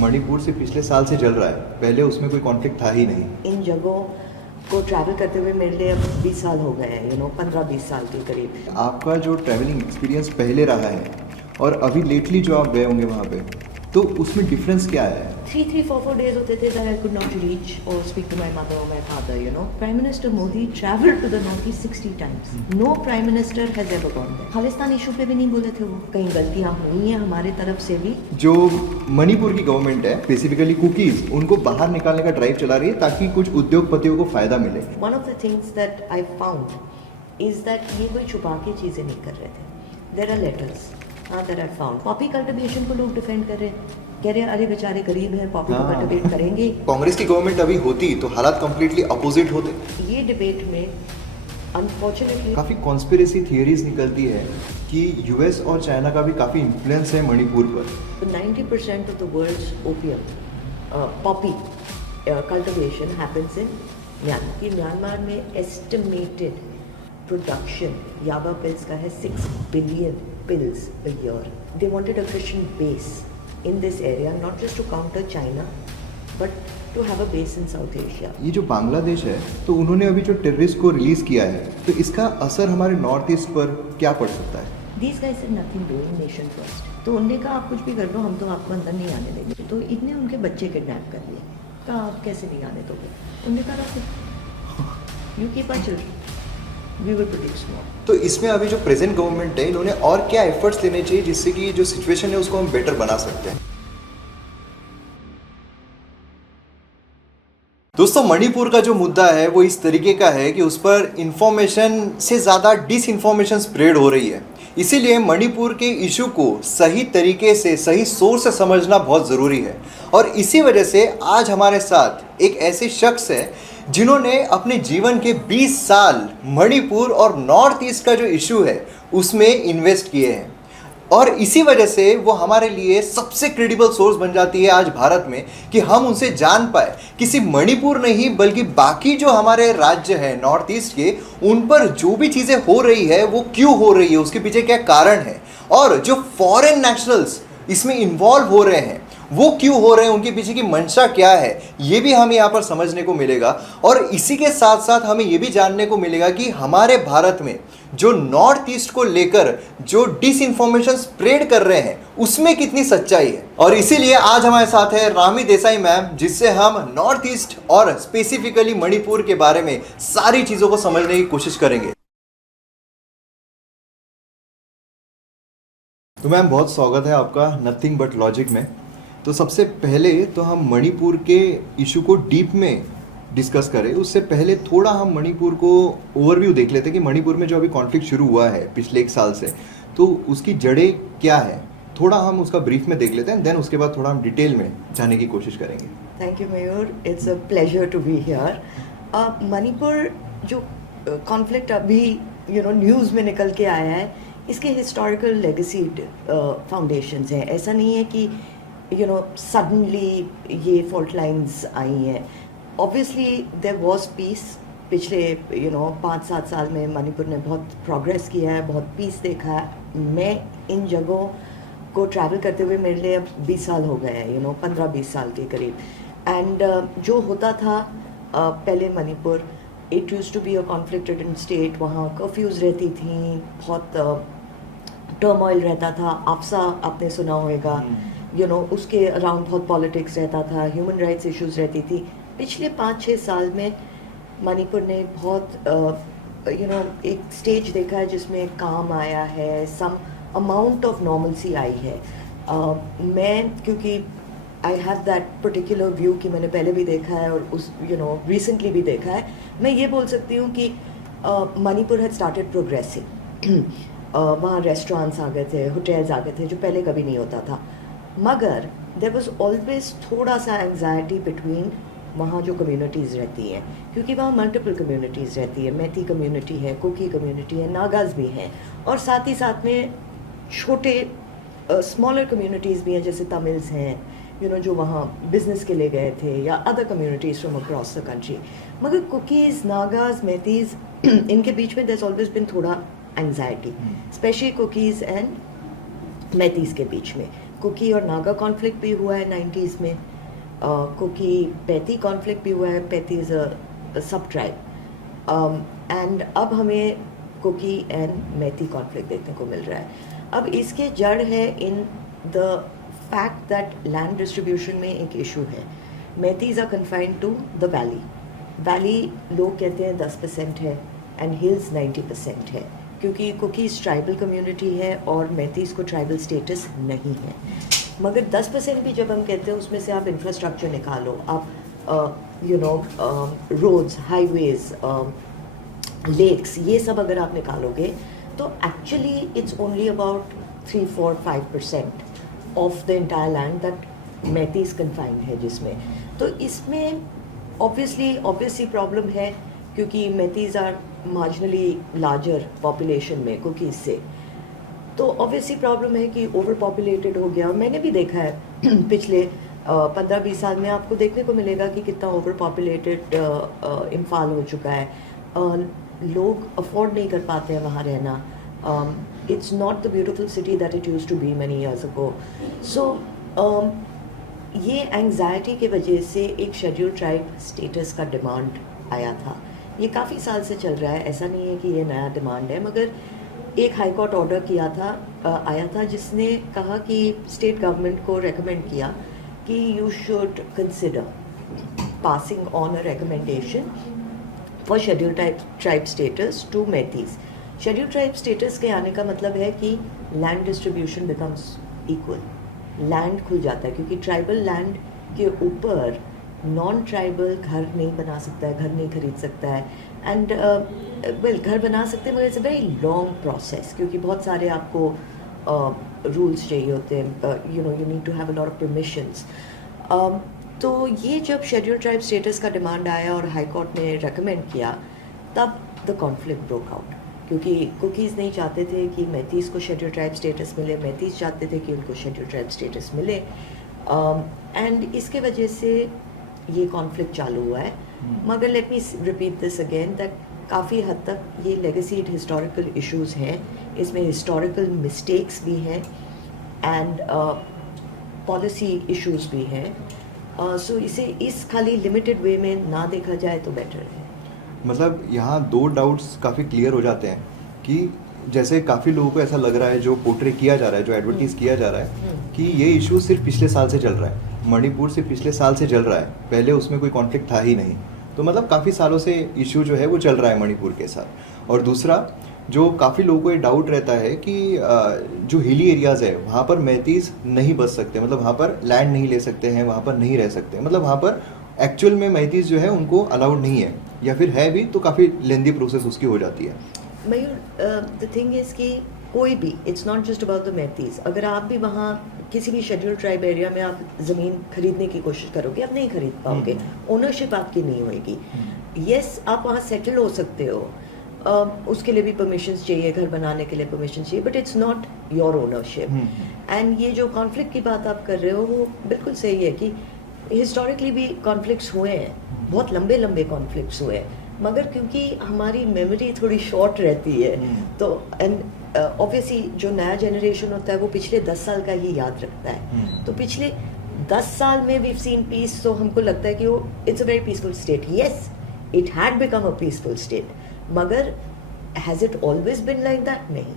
मणिपुर से पिछले साल से जल रहा है, पहले उसमें कोई कॉन्फ्लिक्ट था ही नहीं। इन जगहों को ट्रैवल करते हुए मेरे लिए अब 20 साल हो गए हैं, 15-20 साल के करीब। आपका जो ट्रैवलिंग एक्सपीरियंस पहले रहा है और अभी लेटली जो आप गए होंगे वहाँ पे, तो उसमें डिफरेंस क्या है? 3-4 days होते थे that I could not reach or speak to my mother or my father, Prime Minister Modi traveled to the Northeast 60 times. No Prime Minister has ever gone there. Khalistan issue पे भी नहीं बोले थे वो। कहीं गलतियाँ हुई हैं हमारे तरफ से भी। जो मणिपुर की गवर्नमेंट है, स्पेसिफिकली कुकीज, उनको बाहर निकालने का ड्राइव चला रही है ताकि कुछ उद्योगपतियों को फायदा मिले। One of the things that I found is that ये कोई छुपा के चीज़ें नहीं कर रहे थे। There are letters that I found. Poppy cultivation को लोग डिफेंड कर रहे हैं, कह रहे हैं अरे बेचारे गरीब हैं, पॉपी को कल्टिवेट करेंगे। कांग्रेस की गवर्नमेंट अभी होती तो हालात कंप्लीटली अपोजिट होते। ये डिबेट में अनफॉर्चुनेटली काफ़ी कॉन्स्पिरेसी थियरीज निकलती है कि यूएस और चाइना का भी काफ़ी इन्फ्लुएंस है मणिपुर पर। 90% of the world's opium poppy cultivation happens in Myanmar. कि म्यांमार में एस्टिमेटेड प्रोडक्शन याबा पिल्स का है 6 billion pills a year. They wanted a Christian base in this area, not just to counter China, but to have a base in South Asia. ये जो बांग्लादेश है, तो उन्होंने अभी जो टेररिस्ट को रिलीज किया है, तो इसका असर हमारे नॉर्थ ईस्ट पर क्या पड़ सकता है? These guys said nothing doing nation first. तो उनने कहा आप कुछ भी कर लो, हम तो आपको अंदर नहीं आने देंगे। तो इतने उनके बच्चे किडनैप कर लिए, कहा आप कैसे नहीं आने दोगे? उन्होंने कहा you keep on children. We will produce more. तो इसमें अभी जो प्रेजेंट गवर्नमेंट है, इन्होंने और क्या एफर्ट्स लेने चाहिए जिससे कि जो सिचुएशन है उसको हम बेटर बना सकते हैं? दोस्तों, मणिपुर का जो मुद्दा है वो इस तरीके का है कि उस पर इंफॉर्मेशन से ज़्यादा डिसइंफॉर्मेशन स्प्रेड हो रही है। इसीलिए मणिपुर के इशू को सही तरीके से, सही सोर्स से समझना बहुत ज़रूरी है। और इसी वजह से आज हमारे साथ एक ऐसे शख्स है जिन्होंने अपने जीवन के 20 साल मणिपुर और नॉर्थ ईस्ट का जो इशू है उसमें इन्वेस्ट किए हैं। और इसी वजह से वो हमारे लिए सबसे क्रेडिबल सोर्स बन जाती है आज भारत में कि हम उनसे जान पाए कि सिर्फ मणिपुर नहीं बल्कि बाकी जो हमारे राज्य हैं नॉर्थ ईस्ट के, उन पर जो भी चीज़ें हो रही है वो क्यों हो रही है, उसके पीछे क्या कारण है, और जो फॉरेन नेशनल्स इसमें इन्वॉल्व हो रहे हैं वो क्यों हो रहे हैं, उनके पीछे की मंशा क्या है, ये भी हमें यहाँ पर समझने को मिलेगा। और इसी के साथ साथ हमें ये भी जानने को मिलेगा कि हमारे भारत में जो नॉर्थ ईस्ट को लेकर जो डिसइंफॉर्मेशन स्प्रेड कर रहे हैं उसमें कितनी सच्चाई है। और इसीलिए आज हमारे साथ है रामी देसाई मैम, जिससे हम नॉर्थ ईस्ट और स्पेसिफिकली मणिपुर के बारे में सारी चीज़ों को समझने की कोशिश करेंगे। तो मैम, बहुत स्वागत है आपका नथिंग बट लॉजिक में। तो सबसे पहले तो हम मणिपुर के इशू को डीप में डिस्कस करें, उससे पहले थोड़ा हम मणिपुर को ओवरव्यू देख लेते हैं कि मणिपुर में जो अभी कॉन्फ्लिक्ट शुरू हुआ है पिछले 1 साल से, तो उसकी जड़ें क्या है, थोड़ा हम उसका ब्रीफ में देख लेते हैं, देन उसके बाद थोड़ा हम डिटेल में जाने की कोशिश करेंगे। Thank you Mayur, it's a pleasure to be here. Manipur जो कॉन्फ्लिक्ट अभी न्यूज़ में निकल के आया है, इसके हिस्टोरिकल लेगेसी फाउंडेशंस हैं। ऐसा नहीं है कि सडनली ये फॉल्ट लाइन्स आई हैं। Obviously there was peace. पिछले 5-7 साल में मणिपुर ने बहुत प्रोग्रेस किया है, बहुत पीस देखा है। मैं इन जगहों को ट्रैवल करते हुए मेरे लिए अब 20 साल हो गए हैं, 15-20 साल के करीब। एंड जो होता था पहले Manipur, it used to be a conflict ridden state. वहाँ कर्फ्यूज़ रहती थी, बहुत टर्मोइल रहता था। आफ्सा आपने सुना होगा, उसके अराउंड बहुत पॉलिटिक्स रहता था, ह्यूमन राइट्स इश्यूज रहती थी। पिछले 5-6 साल में मणिपुर ने बहुत एक स्टेज देखा है जिसमें काम आया है, सम अमाउंट ऑफ नॉर्मलसी आई है। मैं क्योंकि I have that particular view कि मैंने पहले भी देखा है और उस रिसेंटली भी देखा है, मैं ये बोल सकती हूँ कि मणिपुर हैड स्टार्टेड प्रोग्रेसिंग। वहाँ रेस्टोरेंट्स आ गए थे, होटल्स आ गए थे, जो पहले कभी नहीं होता था। मगर देयर वाज ऑलवेज थोड़ा सा एंग्जाइटी बिटवीन वहाँ जो कम्युनिटीज़ रहती हैं, क्योंकि वहाँ मल्टीपल कम्युनिटीज़ रहती है। मैती कम्युनिटी है, कुकी कम्युनिटी है, नागाज भी हैं, और साथ ही साथ में छोटे स्मॉलर कम्युनिटीज़ भी हैं, जैसे तमिल्स हैं, जो वहाँ बिजनेस के लिए गए थे, या other communities from across the country. मगर कुकीज़, नागाज, मैतीज़, इनके बीच में देयर ऑलवेज बिन थोड़ा एंग्जाइटी, स्पेशली कुकीज़ एंड मैतीज़ के बीच में। कुकी और नागा कॉन्फ्लिक्ट भी हुआ है 90s में, कुकी पैती कॉन्फ्लिक्ट भी हुआ है, पैती इज़ अ सब ट्राइब, एंड अब हमें कुकी एंड मैती कॉन्फ्लिक्ट देखने को मिल रहा है। अब इसके जड़ है in the fact that land distribution में एक इशू है। Meiteis are confined to the valley. Valley लोग कहते हैं 10% है एंड हिल्स 90% है, क्योंकि कुकीज़ ट्राइबल कम्युनिटी है और मैतीज़ को ट्राइबल स्टेटस नहीं है। मगर 10% भी जब हम कहते हैं उसमें से आप इंफ्रास्ट्रक्चर निकालो, आप रोड्स, हाईवेज, लेक्स, ये सब अगर आप निकालोगे तो actually it's only about 3-4-5% of the entire land that Meiteis confined है जिसमें। तो इसमें ऑब्वियसली प्रॉब्लम है, क्योंकि Meiteis are marginally larger population में कुकीज़ से, तो ऑब्वियसली प्रॉब्लम है कि ओवर पॉपुलेटेड हो गया। मैंने भी देखा है पिछले 15-20 साल में आपको देखने को मिलेगा कि कितना ओवर पॉपुलेटेड इम्फाल हो चुका है। लोग अफोर्ड नहीं कर पाते हैं वहाँ रहना। It's not the beautiful city that it used to be many years ago. So ये एंग्जाइटी की वजह से एक शेड्यूल ट्राइब स्टेटस का डिमांड आया था। ये काफ़ी साल से चल रहा है, ऐसा नहीं है कि ये नया डिमांड है, मगर एक हाई कोर्ट ऑर्डर आया था जिसने कहा कि स्टेट गवर्नमेंट को रेकमेंड किया कि you should consider passing on a recommendation for schedule tribe status to Meiteis. Schedule tribe status के आने का मतलब है कि land distribution becomes equal, land खुल जाता है, क्योंकि ट्राइबल लैंड के ऊपर नॉन ट्राइबल घर नहीं बना सकता है, घर नहीं खरीद सकता है। एंड घर बना सकते हैं, मगर it's a very long process, क्योंकि बहुत सारे आपको रूल्स चाहिए होते हैं, you need to have a lot of permissions. तो ये जब शेड्यूल ट्राइब स्टेटस का डिमांड आया और हाई कोर्ट ने रेकमेंड किया, तब द कॉन्फ्लिक्ट ब्रोक आउट, क्योंकि कुकीज़ नहीं चाहते थे कि मैतीज़ को शेड्यूल ट्राइब स्टेटस मिले, मैतीज़ चाहते थे कि उनको शेड्यूल ट्राइब स्टेटस मिले, एंड इसके वजह से ये कॉन्फ्लिक्ट चालू हुआ है। मगर let me repeat this again that काफ़ी हद तक ये लेगेसी हिस्टोरिकल इश्यूज हैं, इसमें हिस्टोरिकल मिस्टेक्स भी हैं एंड पॉलिसी इश्यूज भी हैं। सो इसे इस खाली लिमिटेड वे में ना देखा जाए तो बेटर है। मतलब यहाँ दो डाउट्स काफ़ी क्लियर हो जाते हैं कि जैसे काफ़ी लोगों को ऐसा लग रहा है, जो पोर्ट्रे किया जा रहा है, जो एडवर्टीज़ किया जा रहा है कि ये इशू सिर्फ पिछले साल से चल रहा है, मणिपुर से पिछले साल से चल रहा है, पहले उसमें कोई कॉन्फ्लिक्ट था ही नहीं। तो मतलब काफ़ी सालों से इशू जो है वो चल रहा है मणिपुर के साथ। और दूसरा, जो काफ़ी लोगों को ये डाउट रहता है कि जो हिली एरियाज़ है वहाँ पर मैतीज़ नहीं बस सकते, मतलब वहाँ पर लैंड नहीं ले सकते हैं, वहाँ पर नहीं रह सकते, मतलब वहाँ पर एक्चुअल में मैतीज़ जो है उनको अलाउड नहीं है, या फिर है भी तो काफ़ी लेंदी प्रोसेस उसकी हो जाती है। मयूर, द थिंग इज़ कि कोई भी, it's not just about the Meiteis, अगर आप भी वहाँ किसी भी शेड्यूल ट्राइब एरिया में आप ज़मीन खरीदने की कोशिश करोगे, आप नहीं खरीद पाओगे, ओनरशिप आपकी नहीं होएगी। यस, आप वहाँ सेटल हो सकते हो, उसके लिए भी परमिशंस चाहिए, घर बनाने के लिए परमिशन चाहिए, but it's not your ownership. And ये जो कॉन्फ्लिक्ट की बात आप कर रहे हो वो बिल्कुल सही है कि हिस्टोरिकली भी कॉन्फ्लिक्ट्स हुए हैं, बहुत लंबे लंबे कॉन्फ्लिक्ट्स हुए हैं, मगर क्योंकि हमारी मेमोरी थोड़ी शॉर्ट रहती है, तो एंड ऑब्वियसली जो नया जनरेशन होता है वो पिछले 10 साल का ही याद रखता है। तो पिछले 10 साल में वी सीन पीस, तो हमको लगता है कि वो it's a very peaceful state. Yes, it had become a peaceful state, मगर has it always been like that? नहीं।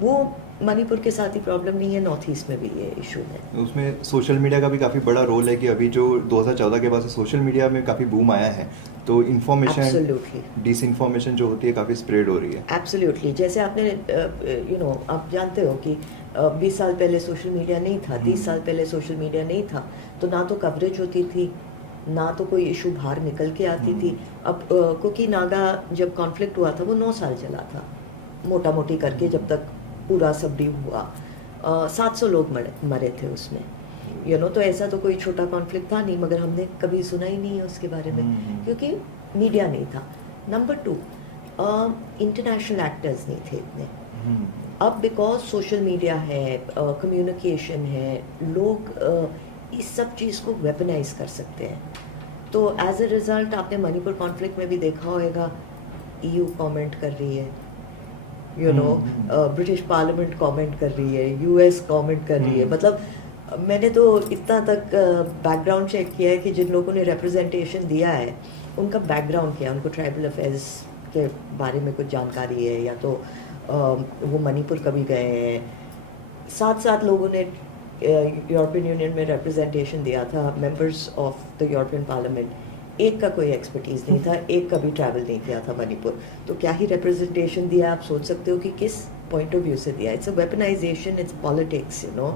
वो मणिपुर के साथ ही प्रॉब्लम नहीं है, नॉर्थ ईस्ट में भी ये इशू है। उसमें सोशल मीडिया का भी काफ़ी बड़ा रोल है कि अभी जो 2014 के बाद से सोशल मीडिया में काफ़ी बूम आया है, तो इन्फॉर्मेशन, डिसइन्फॉर्मेशन जो होती है काफ़ी स्प्रेड हो रही है। एब्सोल्युटली। जैसे आपने आप जानते हो कि 20 साल पहले सोशल मीडिया नहीं था, 30 साल पहले सोशल मीडिया नहीं था, तो ना तो कवरेज होती थी, ना तो कोई इशू बाहर निकल के आती थी। अब कुकी नागा जब कॉन्फ्लिक्ट हुआ था वो 9 साल चला था, मोटा मोटी करके, जब तक पूरा सबडी हुआ। 700 लोग मरे थे उसमें, तो ऐसा तो कोई छोटा कॉन्फ्लिक्ट था नहीं, मगर हमने कभी सुना ही नहीं है उसके बारे में, क्योंकि मीडिया नहीं था। नंबर 2, इंटरनेशनल एक्टर्स नहीं थे इतने। अब बिकॉज सोशल मीडिया है, कम्युनिकेशन है, लोग इस सब चीज़ को वेपनाइज कर सकते हैं। तो एज अ रिज़ल्ट आपने मणिपुर कॉन्फ्लिक्ट में भी देखा होगा, EU कमेंट कर रही है, ब्रिटिश पार्लियामेंट कमेंट कर रही है, US कमेंट कर रही है, मतलब मैंने तो इतना तक बैकग्राउंड चेक किया है कि जिन लोगों ने रिप्रेजेंटेशन दिया है उनका बैकग्राउंड क्या है, उनको ट्राइबल अफेयर्स के बारे में कुछ जानकारी है या तो वो मणिपुर कभी गए हैं। 7 लोगों ने यूरोपियन यूनियन में रिप्रेजेंटेशन दिया था, members of the European parliament. एक का कोई एक्सपर्टीज़ नहीं था, एक का भी ट्रैवल नहीं किया था मणिपुर। तो क्या ही रिप्रेजेंटेशन दिया, आप सोच सकते हो कि किस पॉइंट ऑफ व्यू से दिया। It's a weaponisation, it's politics, you know.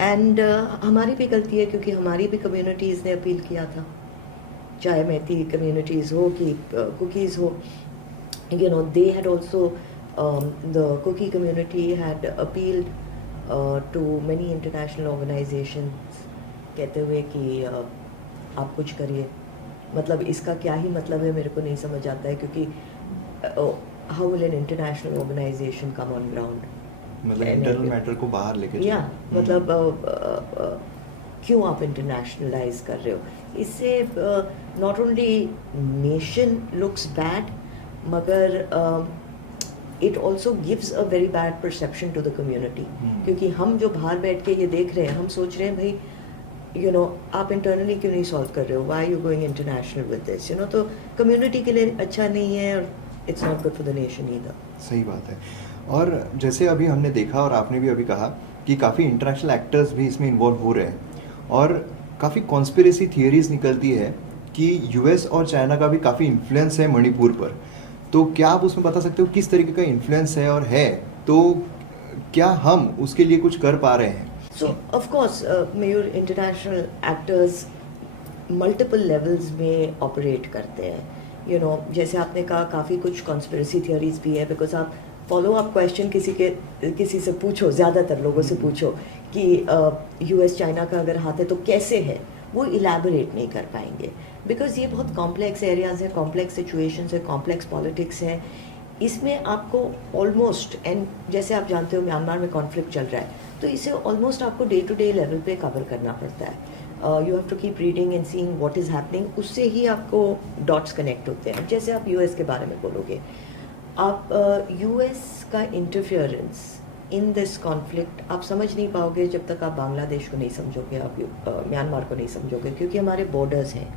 And हमारी भी गलती है क्योंकि हमारी भी कम्युनिटीज़ ने अपील किया था, चाहे मैती कम्युनिटीज़ हो कि कुकीज़ हो, you know, they had also the Kuki community had appealed to many international organizations कहते हुए कि आप कुछ करिए। मतलब इसका क्या ही मतलब है मेरे को नहीं समझ आता है, क्योंकि how will an international organization come on ground? मतलब इंटरनल मैटर को बाहर लेके या चलो। मतलब क्यों आप इंटरनेशनलाइज कर रहे हो? इससे not only nation looks bad, मगर it also gives a very bad perception to the community. क्योंकि हम जो बाहर बैठ के ये देख रहे हैं, हम सोच रहे हैं भाई यू नो आप इंटरनली क्यों नहीं सॉल्व कर रहे हो, why you going international with this, you know. तो कम्युनिटी के लिए अच्छा नहीं है और it's not good for the nation either. सही बात है। और जैसे अभी हमने देखा और आपने भी अभी कहा कि काफ़ी इंटरनेशनल एक्टर्स भी इसमें इन्वॉल्व हो रहे हैं और काफ़ी कॉन्स्पिरेसी थियरीज निकलती है कि यूएस और चाइना का भी काफ़ी इन्फ्लुएंस है मणिपुर पर। तो क्या आप उसमें बता सकते हो किस तरीके का इन्फ्लुएंस है, और है तो क्या हम उसके लिए कुछ कर पा रहे हैं? So of course, Mayur, international actors multiple levels में operate करते हैं, you know। जैसे आपने कहा काफ़ी कुछ conspiracy theories भी है, because आप follow up question किसी से पूछो, ज़्यादातर लोगों से पूछो कि US चाइना का अगर हाथ है तो कैसे है, वो elaborate नहीं कर पाएंगे, because ये बहुत complex areas है, complex situations है, complex politics है। इसमें आपको ऑलमोस्ट, एंड जैसे आप जानते हो म्यांमार में कॉन्फ्लिक्ट चल रहा है, तो इसे ऑलमोस्ट आपको डे टू डे लेवल पे कवर करना पड़ता है। You have to keep reading and seeing what is happening, उससे ही आपको डॉट्स कनेक्ट होते हैं। जैसे आप यूएस के बारे में बोलोगे, आप यूएस का इंटरफियरेंस इन दिस कॉन्फ्लिक्ट आप समझ नहीं पाओगे जब तक आप बांग्लादेश को नहीं समझोगे, आप म्यांमार को नहीं समझोगे, क्योंकि हमारे बॉर्डर्स हैं।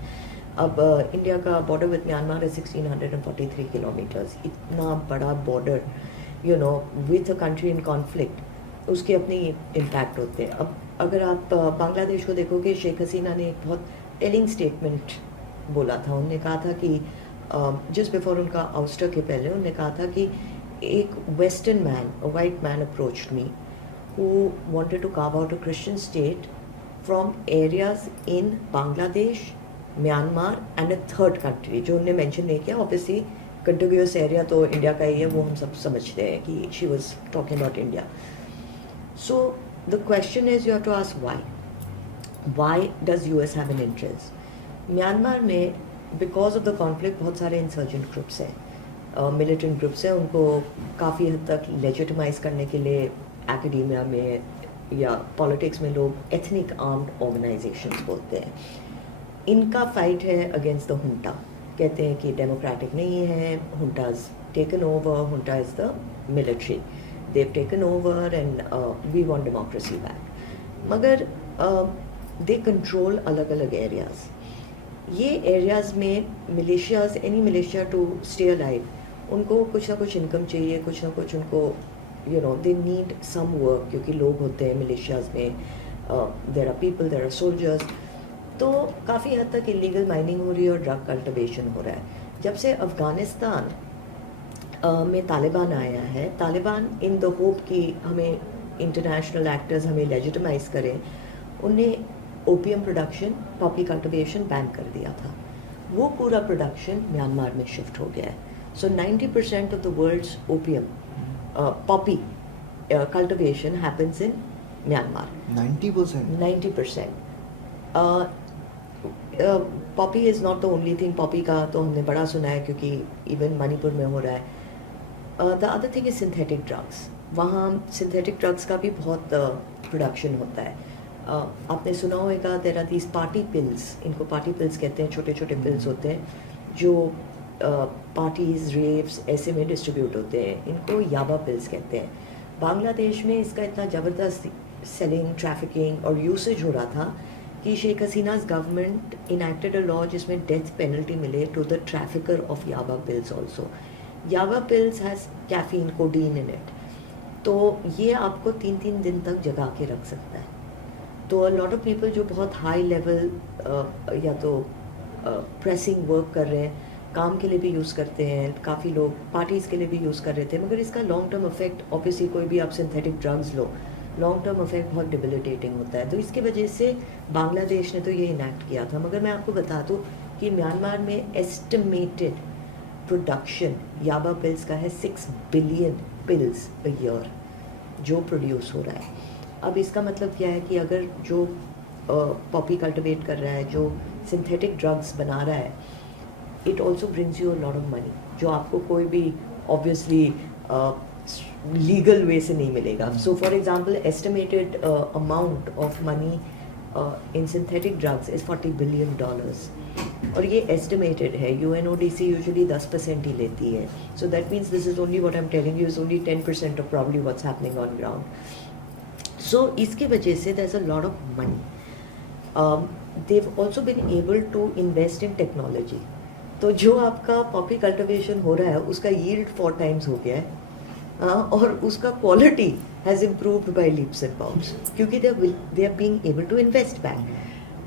अब इंडिया का बॉर्डर विद म्यांमार है 1643 किलोमीटर्स। इतना बड़ा border, you know, with a country in conflict, उसके अपने इम्पैक्ट होते हैं। अब अगर आप बांग्लादेश को देखोगे, शेख हसीना ने एक बहुत टेलिंग स्टेटमेंट बोला था। उन्होंने कहा था कि जस्ट बिफोर उनका आउस्टर के पहले उन्होंने कहा था कि एक western man, a white man approached me who wanted to carve out a Christian state from areas in Bangladesh, Myanmar and a third country, जो उन्होंने मेंशन नहीं किया। ऑब्वियसली कंटिग्यूअस एरिया तो इंडिया का ही है, वो हम सब समझते हैं कि she was talking about India. So the question is, you have to ask why does US have an interest Myanmar में? बिकॉज ऑफ द कॉन्फ्लिक्ट बहुत सारे इंसर्जेंट ग्रुप्स हैं, मिलिटेंट ग्रुप्स हैं, उनको काफ़ी हद तक लेजिटिमाइज करने के लिए एकेडेमिया में या पॉलिटिक्स में लोग एथनिक आर्म्ड ऑर्गेनाइजेशंस बोलते हैं। इनका फाइट है अगेंस्ट द हुंटा। कहते हैं कि डेमोक्रेटिक नहीं है, junta's taken over, junta is the military, they taken over and we want democracy back. मगर दे कंट्रोल अलग अलग एरियाज़। ये एरियाज़ में militias, any militia to stay alive, उनको कुछ ना कुछ इनकम चाहिए, कुछ ना कुछ उनको, you know, they need some work, क्योंकि लोग होते हैं मिलिशियाज में, there are people, there are soldiers. तो काफ़ी हद तक इलीगल माइनिंग हो रही है और ड्रग कल्टिवेशन हो रहा है। जब से अफ़गानिस्तान में तालिबान आया है, तालिबान इन द होप कि हमें इंटरनेशनल एक्टर्स हमें लेजिटिमाइज करें, उन्हें opium production, Poppy cultivation ban कर दिया था। वो पूरा प्रोडक्शन म्यांमार में शिफ्ट हो गया है। So 90% of the world's opium poppy cultivation happens in Myanmar. 90%? 90%। Poppy is not the only thing. Poppy का तो हमने बड़ा सुना है क्योंकि इवन मणिपुर में हो रहा है। The other thing is synthetic drugs. वहाँ सिंथेटिक ड्रग्स का भी बहुत प्रोडक्शन होता है। आपने सुना होगा there are these party pills, इनको पार्टी पिल्स कहते हैं, छोटे छोटे पिल्स होते हैं जो पार्टीज, रेव्स ऐसे में डिस्ट्रीब्यूट होते हैं, इनको याबा पिल्स कहते हैं। बांग्लादेश में इसका इतना ज़बरदस्त सेलिंग, ट्रैफिकिंग और यूसेज हो रहा था कि Sheikh Hasina's government enacted a law जिसमें डेथ पेनल्टी मिले to the trafficker of yaba pills also. Yaba pills has caffeine, codeine in it. तो ये आपको 3-3 दिन तक जगा के रख सकता है. तो अ लॉट ऑफ पीपल जो बहुत हाई लेवल या तो प्रेसिंग वर्क कर रहे हैं, काम के लिए भी यूज़ करते हैं, काफ़ी लोग पार्टीज़ के लिए भी यूज़ कर रहे थे, मगर इसका लॉन्ग टर्म इफेक्ट, ऑब्वियसली कोई भी आप सिंथेटिक ड्रग्स लो, लॉन्ग टर्म इफेक्ट बहुत डिबिलिटेटिंग होता है. तो इसकी वजह से बांग्लादेश ने तो ये इनैक्ट किया था. मगर मैं आपको बता दूँ कि म्यांमार में एस्टिमेटेड प्रोडक्शन याबा पिल्स का है 6 बिलियन पिल्स अ ईयर जो प्रोड्यूस हो रहा है. अब इसका मतलब क्या है कि अगर जो पॉपी कल्टिवेट कर रहा है, जो सिंथेटिक ड्रग्स बना रहा है, it also brings you a lot of money जो आपको कोई भी ऑब्वियसली लीगल वे से नहीं मिलेगा. So for example estimated amount of money in synthetic drugs is $40 billion. और ये एस्टिमेटेड है. UNODC यूजुअली 10% ही लेती है. So that means this is only what I am telling you is only 10% of probably what's happening on ground. So इसकी वजह से there is a lot of money. they've also been able to invest in technology. तो जो आपका Poppy cultivation हो रहा है उसका यील्ड 4 टाइम्स हो गया है. और उसका quality has improved by leaps and bounds क्योंकि they are being able to invest back.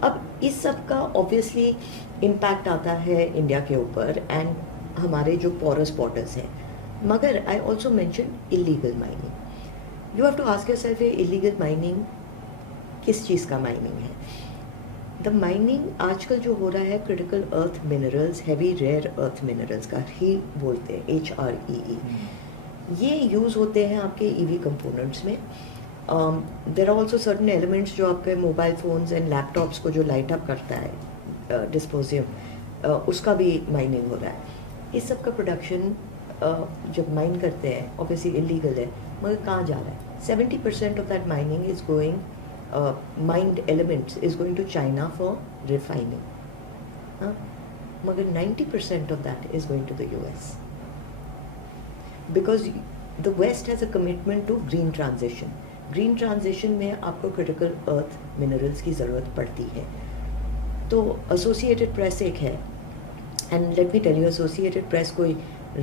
अब इस सब का ऑब्वियसली इम्पैक्ट आता है इंडिया के ऊपर एंड हमारे जो पोरस बॉर्डर्स हैं. मगर I also mention illegal mining. You have to ask yourself ये इलीगल माइनिंग किस चीज़ का माइनिंग है. द माइनिंग आजकल जो हो रहा है critical earth minerals, heavy rare earth minerals का ही बोलते हैं, HREE. ये यूज़ होते हैं आपके EV कंपोनेंट्स में. There are also certain elements जो आपके मोबाइल फ़ोन्स एंड लैपटॉप्स को जो लाइट अप करता है, डिस्पोजियम, उसका भी माइनिंग हो रहा है. इस सब का प्रोडक्शन जब माइन करते हैं ऑब्वियसली इलीगल है, मगर कहाँ जा रहा है. 70% of that mining is going, mined elements is going to China for refining. मगर 90% of that is going to the US. Because the West has a commitment to green transition. Green transition में आपको critical earth minerals की ज़रूरत पड़ती है. तो Associated Press एक है, and let me tell you, Associated Press कोई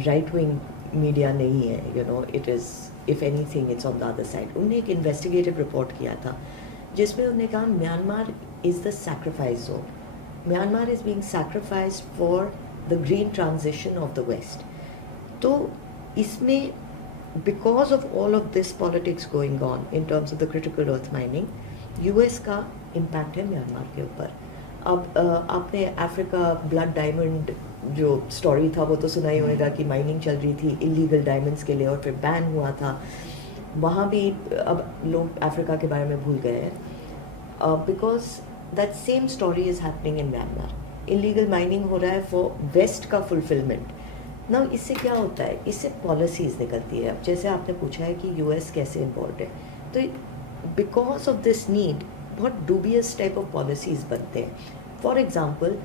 right wing media नहीं है, you know, it is, if anything, it's on the other side. उन्होंने एक investigative report किया था जिसमें उन्होंने कहा Myanmar is the sacrifice zone. Myanmar is being sacrificed for the green transition of the west. तो इसमें because of all of this politics going on in terms of the critical earth mining, US का impact है Myanmar के ऊपर. अब आपने Africa blood diamond जो story था वो तो सुना ही होगा कि माइनिंग चल रही थी इलीगल डायमंड्स के लिए और फिर बैन हुआ था. वहाँ भी अब लोग अफ्रीका के बारे में भूल गए हैं. Because that same story is happening in Myanmar. Illegal mining हो रहा है फॉर वेस्ट का फुलफिलमेंट. ना इससे क्या होता है, इससे पॉलिसीज़ निकलती है. अब जैसे आपने पूछा है कि US कैसे इन्वॉल्व है, तो बिकॉज ऑफ दिस नीड बहुत डूबियस टाइप ऑफ पॉलिसीज़ बनते हैं. फॉर एग्जाम्पल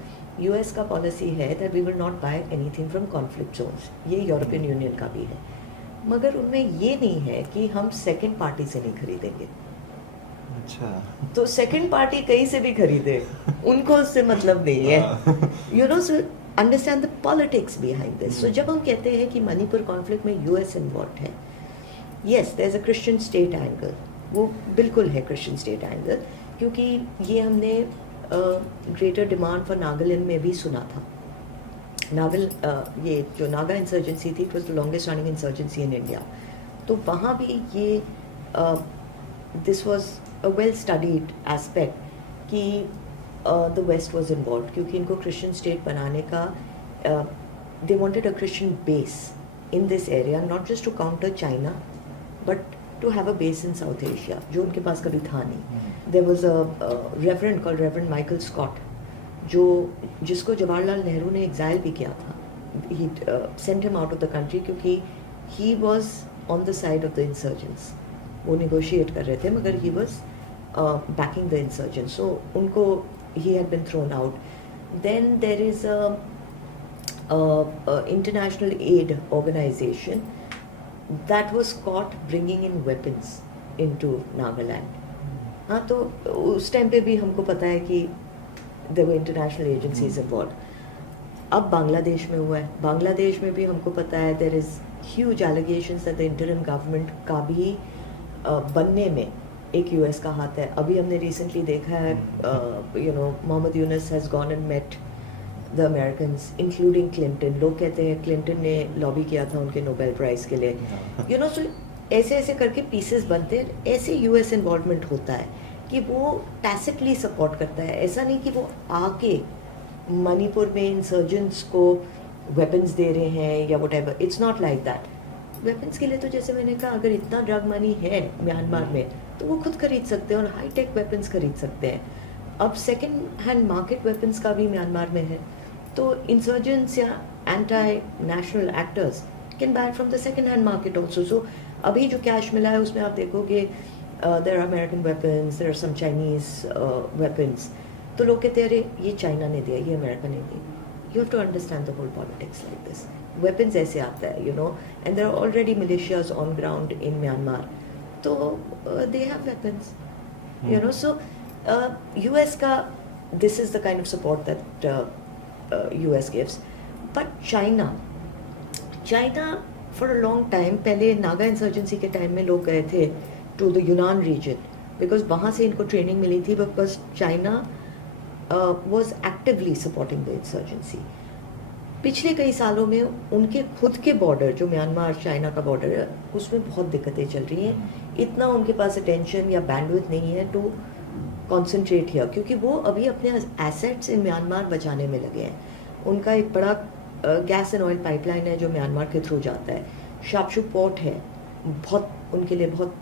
US का पॉलिसी है that we will not buy anything from conflict zones. ये यूरोपियन यूनियन का भी है. मगर उनमें ये नहीं है कि हम सेकंड पार्टी से नहीं खरीदेंगे. अच्छा. तो सेकंड पार्टी कहीं से भी खरीदे, उनको उससे मतलब नहीं है. You know, so understand the politics behind this. So जब हम कहते हैं कि मणिपुर कॉन्फ्लिक्ट में US इन्वॉल्व है, yes there is a Christian state angle. वो बिल्कुल है क्रिश्चियन स्टेट एंगल, क्योंकि ये हमने ग्रेटर डिमांड फॉर नागालैंड में भी सुना था. ये जो नागा इंसर्जेंसी थी, it was the longest running insurgency in India. तो वहाँ भी ये this was a well studied aspect कि द वेस्ट वॉज इन्वॉल्व, क्योंकि इनको क्रिश्चियन स्टेट बनाने का they wanted a Christian base in this area, not just to counter China but to have a base in South Asia, जो उनके पास कभी था नहीं. There was a reverend called reverend Michael Scott, जिसको जवाहरलाल नेहरू ने एग्जाइल भी किया था. He sent him out of the country क्योंकि he was on the side of the insurgents. वो निगोशिएट कर रहे थे मगर he was backing the insurgents. So उनको he had been thrown out. Then there is a international aid organisation that was caught bringing in weapons into Nagaland. हाँ, तो उस time पे भी हमको पता है कि there were international agencies involve. अब बांग्लादेश में हुआ है, बांग्लादेश में भी हमको पता है there is huge allegations that the interim government का भी बनने में एक यूएस का हाथ है। अभी हमने रिसेंटली देखा है Mohammad Yunus has gone and met the Americans including Clinton. लोग कहते हैं क्लिंटन ने लॉबी किया था उनके नोबेल प्राइज़ के लिए। सो ऐसे ऐसे करके पीसेस बनते हैं। ऐसे यूएस इन्वॉल्वमेंट होता है कि वो टैसिटली सपोर्ट करता है। ऐसा नहीं कि वो आके मणिपुर में इंसर्जेंट्स को वेपन्स दे रहे हैं या whatever. It's not like that. Weapons के लिए तो जैसे मैंने कहा, अगर इतना ड्रग मनी है म्यांमार में तो वो खुद खरीद सकते हैं और हाई टेक वेपन्स खरीद सकते हैं। अब सेकेंड हैंड मार्केट वेपन्स का भी म्यांमार में है, तो इंसर्जेंट्स या anti national actors can buy from the second hand market also. So अभी जो कैश मिला है उसमें आप देखोगे there are American weapons, there are some Chinese weapons. तो लोग कहते हैं अरे ये चाइना ने दिया, ये अमेरिका ने दिया। You have to understand the whole politics like this. Weapons ऐसे आता है and there are already militias on ground in Myanmar, तो they have weapons so US का this is the kind of support that US gives. But China for a long time, पहले Naga insurgency के time में लोग गए थे to the Yunnan region because वहाँ से इनको ट्रेनिंग मिली थी, because China was actively supporting the insurgency। पिछले कई सालों में उनके खुद के बॉर्डर, जो म्यांमार चाइना का बॉर्डर है, उसमें बहुत दिक्कतें चल रही हैं। इतना उनके पास अटेंशन या बैंडविड्थ नहीं है टू कॉन्सेंट्रेट हियर, क्योंकि वो अभी अपने एसेट्स इन म्यांमार बचाने में लगे हैं। उनका एक बड़ा गैस एंड ऑयल पाइपलाइन है जो म्यांमार के थ्रू जाता है। शापशू पोर्ट है, बहुत उनके लिए बहुत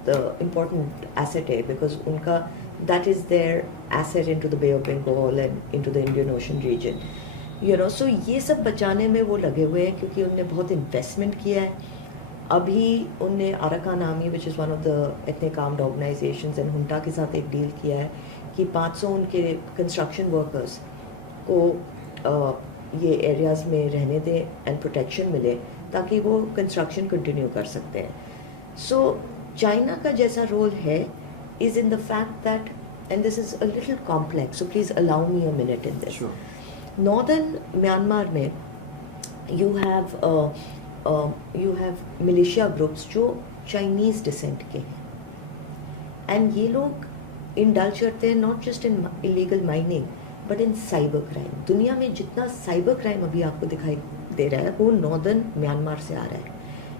इम्पोर्टेंट एसेट है, बिकॉज उनका that is their asset into the Bay of Bengal and into the Indian Ocean region। so ये सब बचाने में वो लगे हुए हैं क्योंकि उनने बहुत इन्वेस्टमेंट किया है। अभी उनने Arakan army which is one of the ethnic armed organisations and junta के साथ एक डील किया है कि 500 उनके कंस्ट्रक्शन वर्कर्स को ये एरियाज़ में रहने दें एंड प्रोटेक्शन मिले ताकि वो कंस्ट्रक्शन कंटिन्यू कर सकते हैं। सो चाइना का जैसा रोल है is in the fact that, and this is a little complex, so please allow me a minute in this. Sure. Northern Myanmar में you have militia groups जो Chinese descent के हैं, and ये लोग indulge करते हैं not just in illegal mining but in cyber crime। दुनिया में जितना cyber crime अभी आपको दिखाई दे रहा है वो Northern Myanmar से आ रहा है।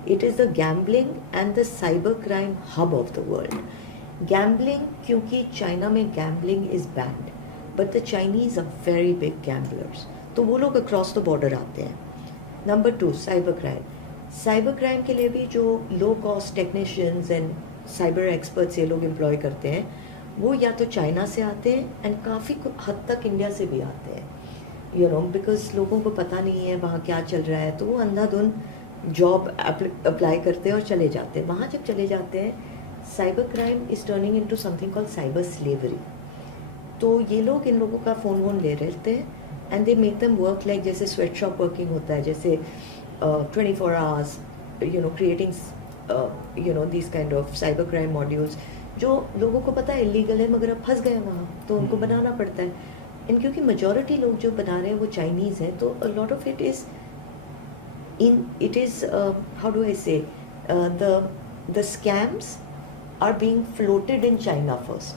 It is the gambling and the cyber crime hub of the world। Gambling, क्योंकि चाइना में gambling is banned, but the Chinese are very big gamblers, तो वो लोग अक्रॉस द बॉर्डर आते हैं। Number 2, cyber crime. Cyber crime के लिए भी जो low cost technicians and cyber experts ये लोग एम्प्लॉय करते हैं, वो या तो चाइना से आते हैं एंड काफ़ी हद तक इंडिया से भी आते हैं बिकॉज लोगों को पता नहीं है वहाँ क्या चल रहा है, तो वो अंधाधुंध जॉब अप्लाई करते हैं और चले जाते हैं। वहाँ जब चले जाते हैं, cyber crime is turning into something called cyber slavery. तो ये लोग इन लोगों का फ़ोन वोन ले रहते हैं and they make them work like जैसे स्वेट शॉप वर्किंग होता है, जैसे 24 hours creating this kind of cyber crime modules जो लोगों को पता है इलीगल है, मगर अब फंस गए वहाँ तो उनको बनाना पड़ता है। एंड क्योंकि मेजॉरिटी लोग जो बना रहे हैं वो चाइनीज़ हैं, तो a lot of it is how do I say the scams are being floated in China first।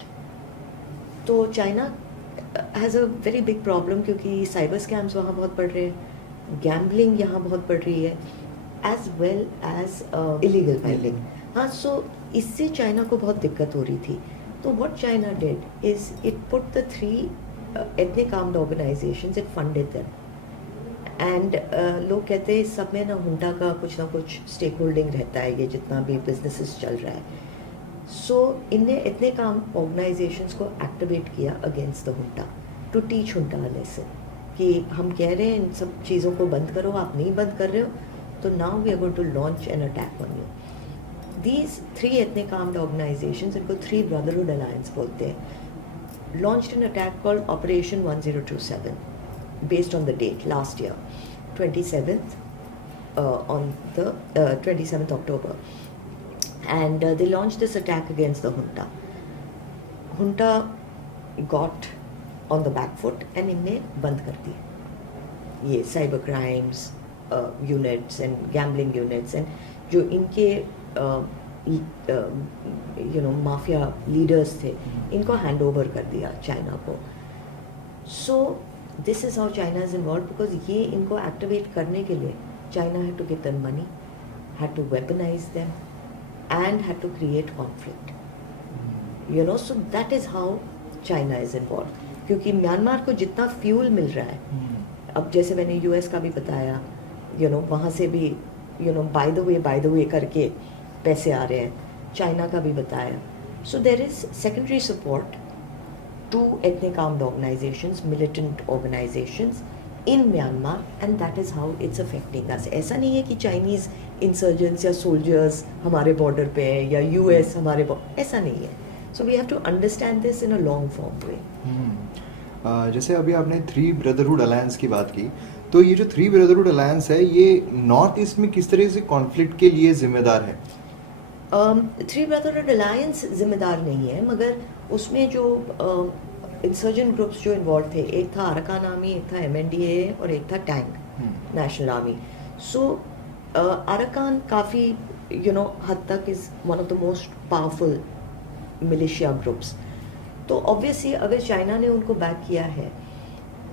तो China has a very big problem क्योंकि cyber scams वहाँ बहुत बढ़ रहे हैं, gambling यहाँ बहुत बढ़ रही है, as well as illegal mining। हाँ, so इससे चाइना को बहुत दिक्कत हो रही थी। तो what China did is it put the 3 ethnic armed organizations, it funded them। And लोग कहते हैं सब में ना हुंटा का कुछ ना कुछ स्टेक होल्डिंग रहता है, ये जितना भी बिजनेसेस चल रहा है। सो इनने इतने काम ऑर्गेनाइजेशंस को एक्टिवेट किया against the junta to teach junta lesson कि हम कह रहे हैं इन सब चीज़ों को बंद करो, आप नहीं बंद कर रहे हो, तो now we are going to launch an attack on you. These 3 ethnic armed organisations, इनको 3 ब्रदरहुड अलायंस बोलते हैं, launched an attack called operation 1027 based on the date last year 27th on the 27th October, and they launched this attack against the junta. Junta got on the back foot and इनने बंद कर दिए ये cyber crimes units and gambling units and जो इनके mafia leaders थे इनको hand over कर दिया चाइना को. So this is how China is involve because ये इनको एक्टिवेट करने के लिए China had to give them money, had to weaponise them and had to create conflict. So that is how China is involve. क्योंकि Myanmar को जितना fuel मिल रहा है, अब जैसे मैंने यूएस का भी बताया, वहाँ से भी बाय द वे करके पैसे आ रहे हैं, चाइना का भी बताया. So there is secondary support to ethnic armed organisations, militant organisations in Myanmar and that is how it's affecting us. ऐसा नहीं है कि चाइनीज इंसर्जेंट्स या सोल्जर्स हमारे बॉर्डर पे है या यूएस हमारे ऐसा नहीं है. So we have to understand this in a long form way. जैसे अभी आपने थ्री ब्रदरहुड अलायंस की बात की, तो ये जो थ्री ब्रदरहुड अलायंस है ये नॉर्थ ईस्ट में किस तरह से कॉन्फ्लिक्ट के लिए जिम्मेदार है? थ्री ब्रदरहुड अलायंस जिम्मेदार नहीं है, मगर उसमें जो इंसर्जेंट ग्रुप्स जो इन्वॉल्व थे, एक था अरकान आर्मी, एक था एमएनडीए और एक था टैंग नेशनल आर्मी. सो अरकान काफ़ी हद तक is one of the most powerful militia groups. तो ऑब्वियसली अगर चाइना ने उनको बैक किया है,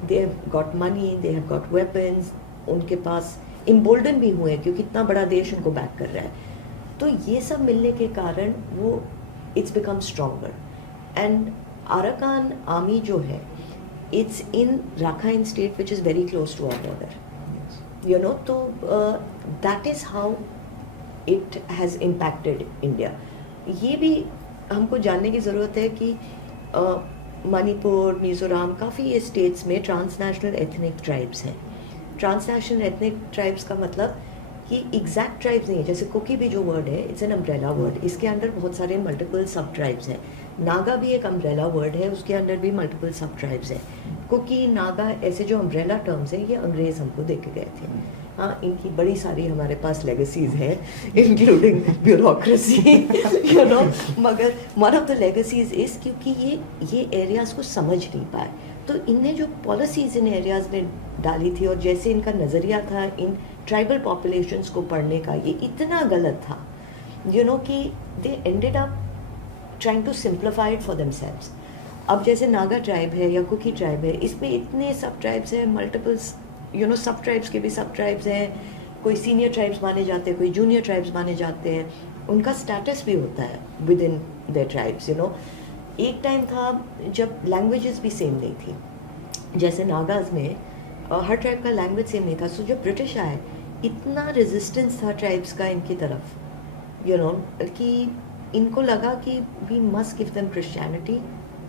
they have got money, they have got weapons, उनके पास इम्बोल्डन भी हुए क्योंकि इतना बड़ा देश उनको बैक कर रहा है. तो ये सब मिलने के कारण वो it's become stronger. And Arakan army जो है, it's in Rakhine state which is very close to our border. तो that is how it has impacted India. ये भी हमको जानने की ज़रूरत है कि मणिपुर, मिज़ोरम, काफ़ी ये स्टेट्स में ट्रांसनेशनल एथनिक ट्राइब्स हैं. ट्रांसनेशनल एथनिक ट्राइब्स का मतलब कि एग्जैक्ट ट्राइब्स नहीं है. जैसे कुकी भी जो वर्ड है, इट्स एन अम्ब्रेला वर्ड. इसके अंदर बहुत सारे मल्टीपल सब ट्राइब्स हैं. नागा भी एक अम्ब्रेला वर्ड है, उसके अंदर भी मल्टीपल सब ट्राइब्स हैं. कुकी, नागा, ऐसे जो अम्ब्रेला टर्म्स हैं, ये अंग्रेज़ हमको दे के गए थे. हाँ, इनकी बड़ी सारी हमारे पास लेगेसीज हैं, इंक्लूडिंग ब्यूरोक्रेसी, मगर one of the legacies is क्योंकि ये एरियाज़ को समझ नहीं पाए. तो इनने जो पॉलिसीज़ इन एरियाज़ में डाली थी और जैसे इनका नज़रिया था इन ट्राइबल पॉपुलेशंस को पढ़ने का, ये इतना गलत था कि they ended up trying to simplify it for themselves. अब जैसे नागा ट्राइब है या कुकी ट्राइब है, इसमें इतने सब ट्राइब्स हैं, मल्टीपल्स सब ट्राइब्स के भी सब ट्राइब्स हैं. कोई सीनियर ट्राइब्स माने जाते हैं, कोई जूनियर ट्राइब्स माने जाते हैं. उनका स्टेटस भी होता है विद इन देयर ट्राइब्स. एक टाइम था जब लैंग्वेजेस भी सेम नहीं थी. जैसे नागाज में हर ट्राइब का लैंग्वेज सेम नहीं था. सो जब ब्रिटिश आए, इतना रेजिस्टेंस था ट्राइब्स का इनकी तरफ, कि इनको लगा कि we must give them Christianity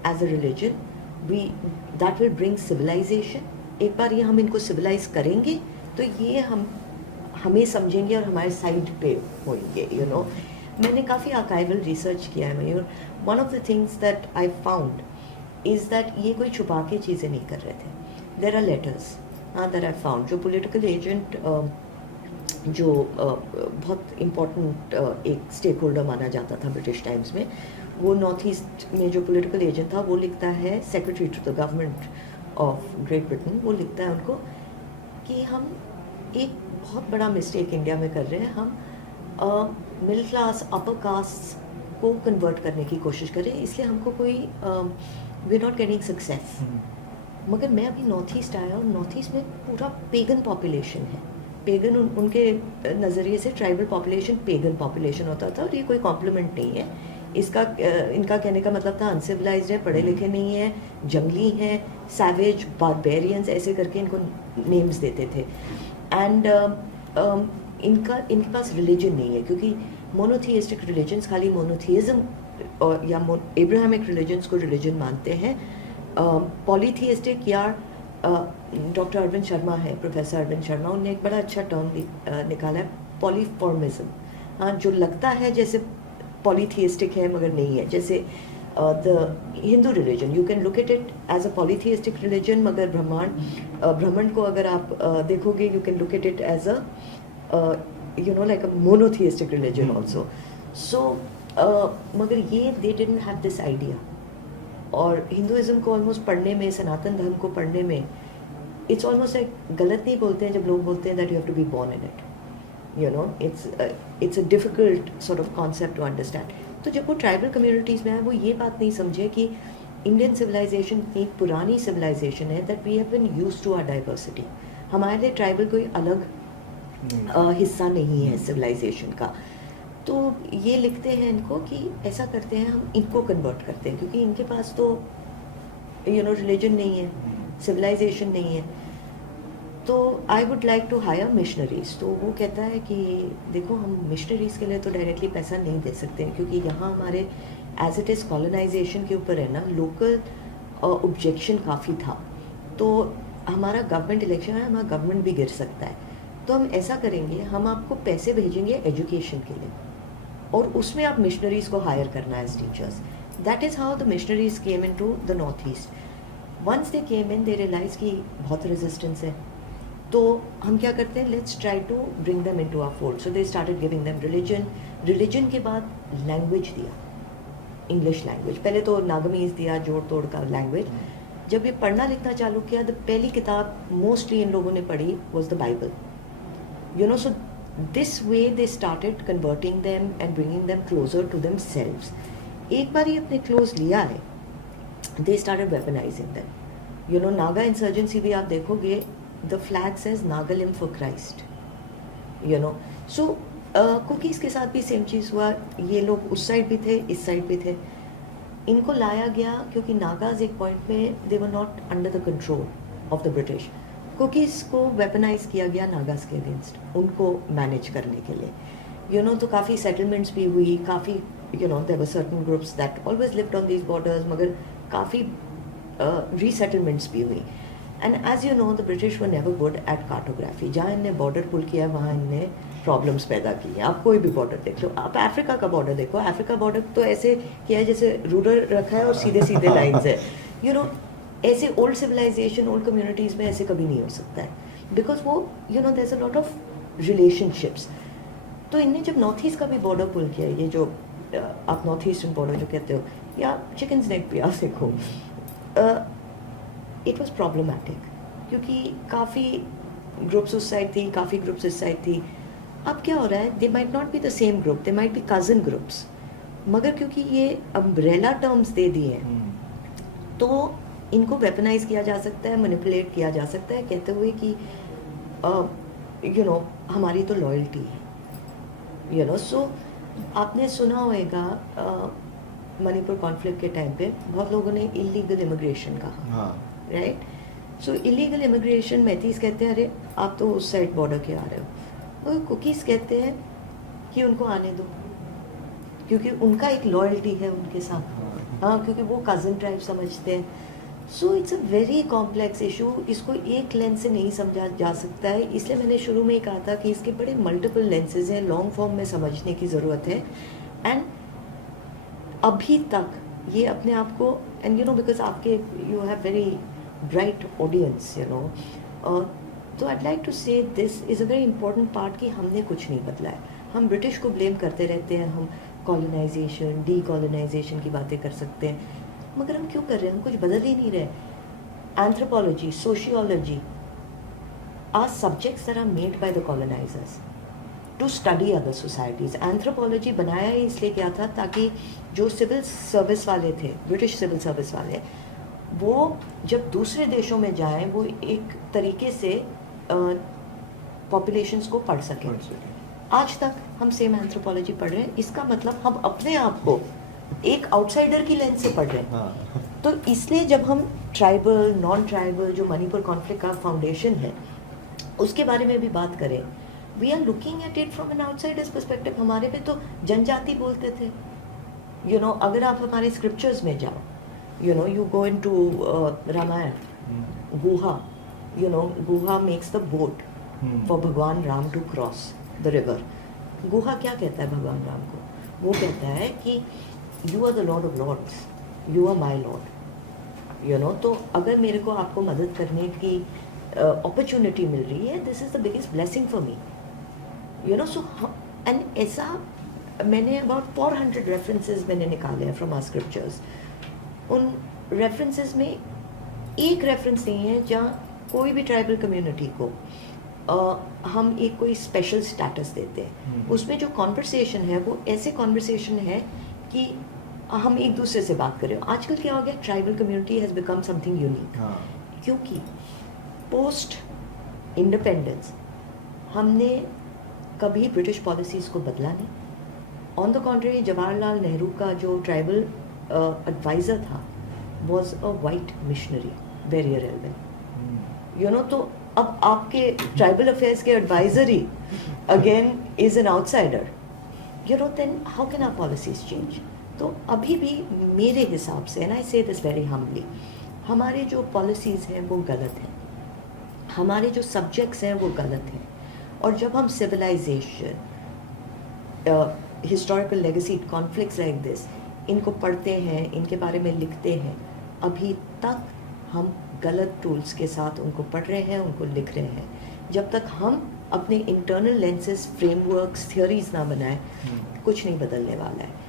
as a religion, that will bring civilisation. एक बार ये हम इनको सिविलाइज करेंगे तो ये हमें समझेंगे और हमारे साइड पे होंगे. मैंने काफ़ी आर्काइवल रिसर्च किया है Mayur. One of the things that I found is that ये कोई छुपा के चीज़ें नहीं कर रहे थे. There are letters that I found. जो पॉलिटिकल एजेंट जो बहुत इम्पोर्टेंट एक स्टेक होल्डर माना जाता था ब्रिटिश टाइम्स में, वो नॉर्थ ईस्ट में जो पॉलिटिकल एजेंट था, वो लिखता है secretary to the government of Great Britain, वो लिखता है उनको कि हम एक बहुत बड़ा मिस्टेक इंडिया में कर रहे हैं. हम मिडिल क्लास, अपर कास्ट को कन्वर्ट करने की कोशिश कर रहे हैं, इसलिए हमको कोई we are not getting success. मगर मैं अभी नॉर्थ ईस्ट आया और नॉर्थ ईस्ट में पूरा पेगन पॉपुलेशन है. पेगन उनके नज़रिए से ट्राइबल पॉपुलेशन पेगन पॉपुलेशन होता था और ये कोई कॉम्प्लीमेंट नहीं है. इसका इनका कहने का मतलब था अनसिविलाइज्ड है, पढ़े लिखे नहीं है, जंगली हैं, सैवेज, बारबेरियंस, ऐसे करके इनको नेम्स देते थे. एंड इनके पास रिलीजन नहीं है, क्योंकि मोनोथियस्टिक रिलीजन्स खाली मोनोथियज्म या एब्राहमिक रिलीजन्स को रिलीजन मानते हैं. पॉलीथियस्टिक या डॉक्टर अरविंद शर्मा है, प्रोफेसर अरविंद शर्मा, उन्होंने एक बड़ा अच्छा टर्म निकाला है, पॉलीफॉर्मिज्म. हाँ, जो लगता है जैसे पॉलीथियस्टिक है मगर नहीं है. जैसे the Hindu religion, you can look at it as a polytheistic religion, मगर ब्रह्मांड को अगर आप देखोगे, you can look at it as a like a monotheistic religion also. So मगर ये they didn't have this idea. और हिंदुइज्म को ऑलमोस्ट पढ़ने में, सनातन धर्म को पढ़ने में, इट्स ऑलमोस्ट लाइक, गलत नहीं बोलते हैं जब लोग बोलते हैं that you have to be born in it, you know, it's a difficult sort of concept to understand. तो जब वो ट्राइबल कम्युनिटीज़ में आए, वो ये बात नहीं समझे कि इंडियन सिविलाइजेशन इतनी पुरानी सिविलाइजेशन है that we have been used to our diversity. हमारे लिए ट्राइबल कोई अलग हिस्सा नहीं है सिविलाइजेशन का. तो ये लिखते हैं इनको कि ऐसा करते हैं, हम इनको कन्वर्ट करते हैं, क्योंकि इनके पास तो यू नो रिलीजन नहीं है, सिविलाइजेशन नहीं है. तो I would like to hire missionaries. तो वो कहता है कि देखो, हम मिशनरीज़ के लिए तो डायरेक्टली पैसा नहीं दे सकते, क्योंकि यहाँ हमारे एज इट इज़ कॉलोनाइजेशन के ऊपर है ना, लोकल ऑब्जेक्शन काफ़ी था. तो हमारा गवर्नमेंट इलेक्शन है, हमारा गवर्नमेंट भी गिर सकता है. तो हम ऐसा करेंगे, हम आपको पैसे भेजेंगे एजुकेशन के लिए, और उसमें आप मिशनरीज़ को हायर करना as teachers. That is how the missionaries came in to the north east. Once they came in, they realise कि बहुत रेजिस्टेंस है. तो हम क्या करते हैं, let's try to bring them into our fold. So they started giving them religion. Religion के बाद लैंग्वेज दिया, इंग्लिश लैंग्वेज. पहले तो नागमीज दिया, जोड़ तोड़ का लैंग्वेज. जब ये पढ़ना लिखना चालू किया, तो पहली किताब मोस्टली इन लोगों ने पढ़ी was the Bible. You know, so this way they started converting them and bringing them closer to themselves. एक बार ये अपने क्लोज लिया है, they started weaponising them. You know, Naga insurgency भी आप देखोगे, the flag says Nagalim for Christ. You know, so Kukis के साथ भी सेम चीज़ हुआ. ये लोग उस साइड भी थे, इस साइड भी थे. इनको लाया गया क्योंकि नागाज एक पॉइंट में they were not under the control of the British. Kukis को वेपनाइज किया गया नागाज के अगेंस्ट, उनको मैनेज करने के लिए. यू नो, तो काफ़ी सेटलमेंट्स भी हुई, काफ़ी you know there were certain groups that always lived on these borders, मगर काफ़ी रीसेटलमेंट्स भी हुई. And as you know, the British were never good at cartography. जहाँ इनने बॉर्डर पुल किया, वहाँ इनने प्रॉब्लम्स पैदा की हैं. आप कोई भी बॉर्डर देख लो, आप अफ्रीका का बॉर्डर देखो, अफ्रीका बॉर्डर तो ऐसे किया है जैसे रूलर रखा है और सीधे सीधे लाइंस है. यू नो, ऐसे ओल्ड सिविलाइजेशन, ओल्ड कम्युनिटीज़ में ऐसे कभी नहीं हो सकता है, बिकॉज वो you know there is a lot of relationships. तो इनने जब नॉर्थ ईस्ट का भी बॉर्डर पुल किया, ये जो आप नॉर्थ ईस्टर्न बॉर्डर जो कहते हो, या चिकन्स नेक भी आप देखो, इट वॉज प्रॉब्लमैटिक, क्योंकि काफ़ी ग्रुप्स उस साइड थी, काफ़ी ग्रुप्स इस साइड थी. अब क्या हो रहा है, they might not be the same group, they might be cousin groups, मगर क्योंकि ये अम्ब्रेला टर्म्स दे दिए हैं, तो इनको वेपनाइज किया जा सकता है, मैनिपुलेट किया जा सकता है, कहते हुए कि यू नो हमारी तो लॉयल्टी है. यू नो, सो आपने सुना होगा मणिपुर कॉन्फ्लिक्ट के टाइम पे बहुत लोगों ने इलीगल इमिग्रेशन कहा, राइट. सो इलीगल इमिग्रेशन, मैथीज कहते हैं अरे आप तो उस साइड बॉर्डर के आ रहे हो. वो कुकीज़ कहते हैं कि उनको आने दो, क्योंकि उनका एक लॉयल्टी है उनके साथ. हाँ, क्योंकि वो कज़न ट्राइब समझते हैं. So it's a very complex issue. इसको एक लेंस से नहीं समझा जा सकता है, इसलिए मैंने शुरू में ही कहा था कि इसके बड़े मल्टीपल लेंसेज हैं, लॉन्ग फॉर्म में समझने की ज़रूरत है. एंड अभी तक ये अपने आप को, एंड यू नो बिकॉज आपके you have very bright audience, you know, तो आई लाइक टू से this is a very important part कि हमने कुछ नहीं बदला है. हम ब्रिटिश को ब्लेम करते रहते हैं, हम कॉलोनाइजेशन, डी कॉलोनाइजेशन की बातें कर सकते हैं, मगर हम क्यों कर रहे हैं, हम कुछ बदल ही नहीं रहे. Anthropology, sociology are subjects that are made by the colonisers to study other societies. Anthropology बनाया ही इसलिए क्या था ताकि जो सिविल सर्विस वाले थे, ब्रिटिश सिविल सर्विस वाले, वो जब दूसरे देशों में जाएं, वो एक तरीके से पॉपुलेशंस को पढ़ सकें. आज तक हम सेम एंथ्रोपोलॉजी पढ़ रहे हैं, इसका मतलब हम अपने आप को एक आउटसाइडर की लेंस से पढ़ रहे हैं. तो इसलिए जब हम ट्राइबल, नॉन ट्राइबल, जो मणिपुर कॉन्फ्लिक्ट का फाउंडेशन है, उसके बारे में भी बात करें, we are looking at it from an outsider's perspective. हमारे पे तो जनजाति बोलते थे. यू नो, अगर आप हमारे स्क्रिप्चर्स में जाओ, you know, you go into Ramayana, Guha, you know, Guha makes the boat for Bhagwan Ram to cross the river. Guha क्या कहता है भगवान राम को? वो कहता है कि you are the Lord of Lords, you are my Lord. You know, तो अगर मेरे को आपको मदद करने की opportunity मिल रही है, this is the biggest blessing for me. You know, so and ऐसा मैंने about 400 references मैंने निकाले हैं from our scriptures. उन रेफरेंसेस में एक रेफरेंस नहीं है जहाँ कोई भी ट्राइबल कम्युनिटी को हम एक कोई स्पेशल स्टेटस देते हैं। उसमें जो कॉन्वर्सेशन है वो ऐसे कॉन्वर्सेशन है कि हम एक दूसरे से बात कर रहे हो। आजकल क्या हो गया, tribal community has become something unique, क्योंकि पोस्ट इंडिपेंडेंस हमने कभी ब्रिटिश पॉलिसीज़ को बदला नहीं। On the contrary, Jawaharlal Nehru का जो ट्राइबल एडवाइज़र था was a white missionary, Verrier Elwin. You know, तो अब आपके ट्राइबल अफेयर्स के एडवाइजर ही again is an outsider, you know, then how can our policies change? तो अभी भी मेरे हिसाब से, एंड आई से दिस वेरी हम्बली, हमारे जो पॉलिसीज़ हैं वो गलत हैं, हमारे जो सब्जेक्ट्स हैं वो गलत हैं। और जब हम civilisation, historical legacy, conflicts like this, इनको पढ़ते हैं, इनके बारे में लिखते हैं, अभी तक हम गलत टूल्स के साथ उनको पढ़ रहे हैं, उनको लिख रहे हैं। जब तक हम अपने इंटरनल लेंसेज, फ्रेमवर्क्स, थियोरीज ना बनाएं, कुछ नहीं बदलने वाला है।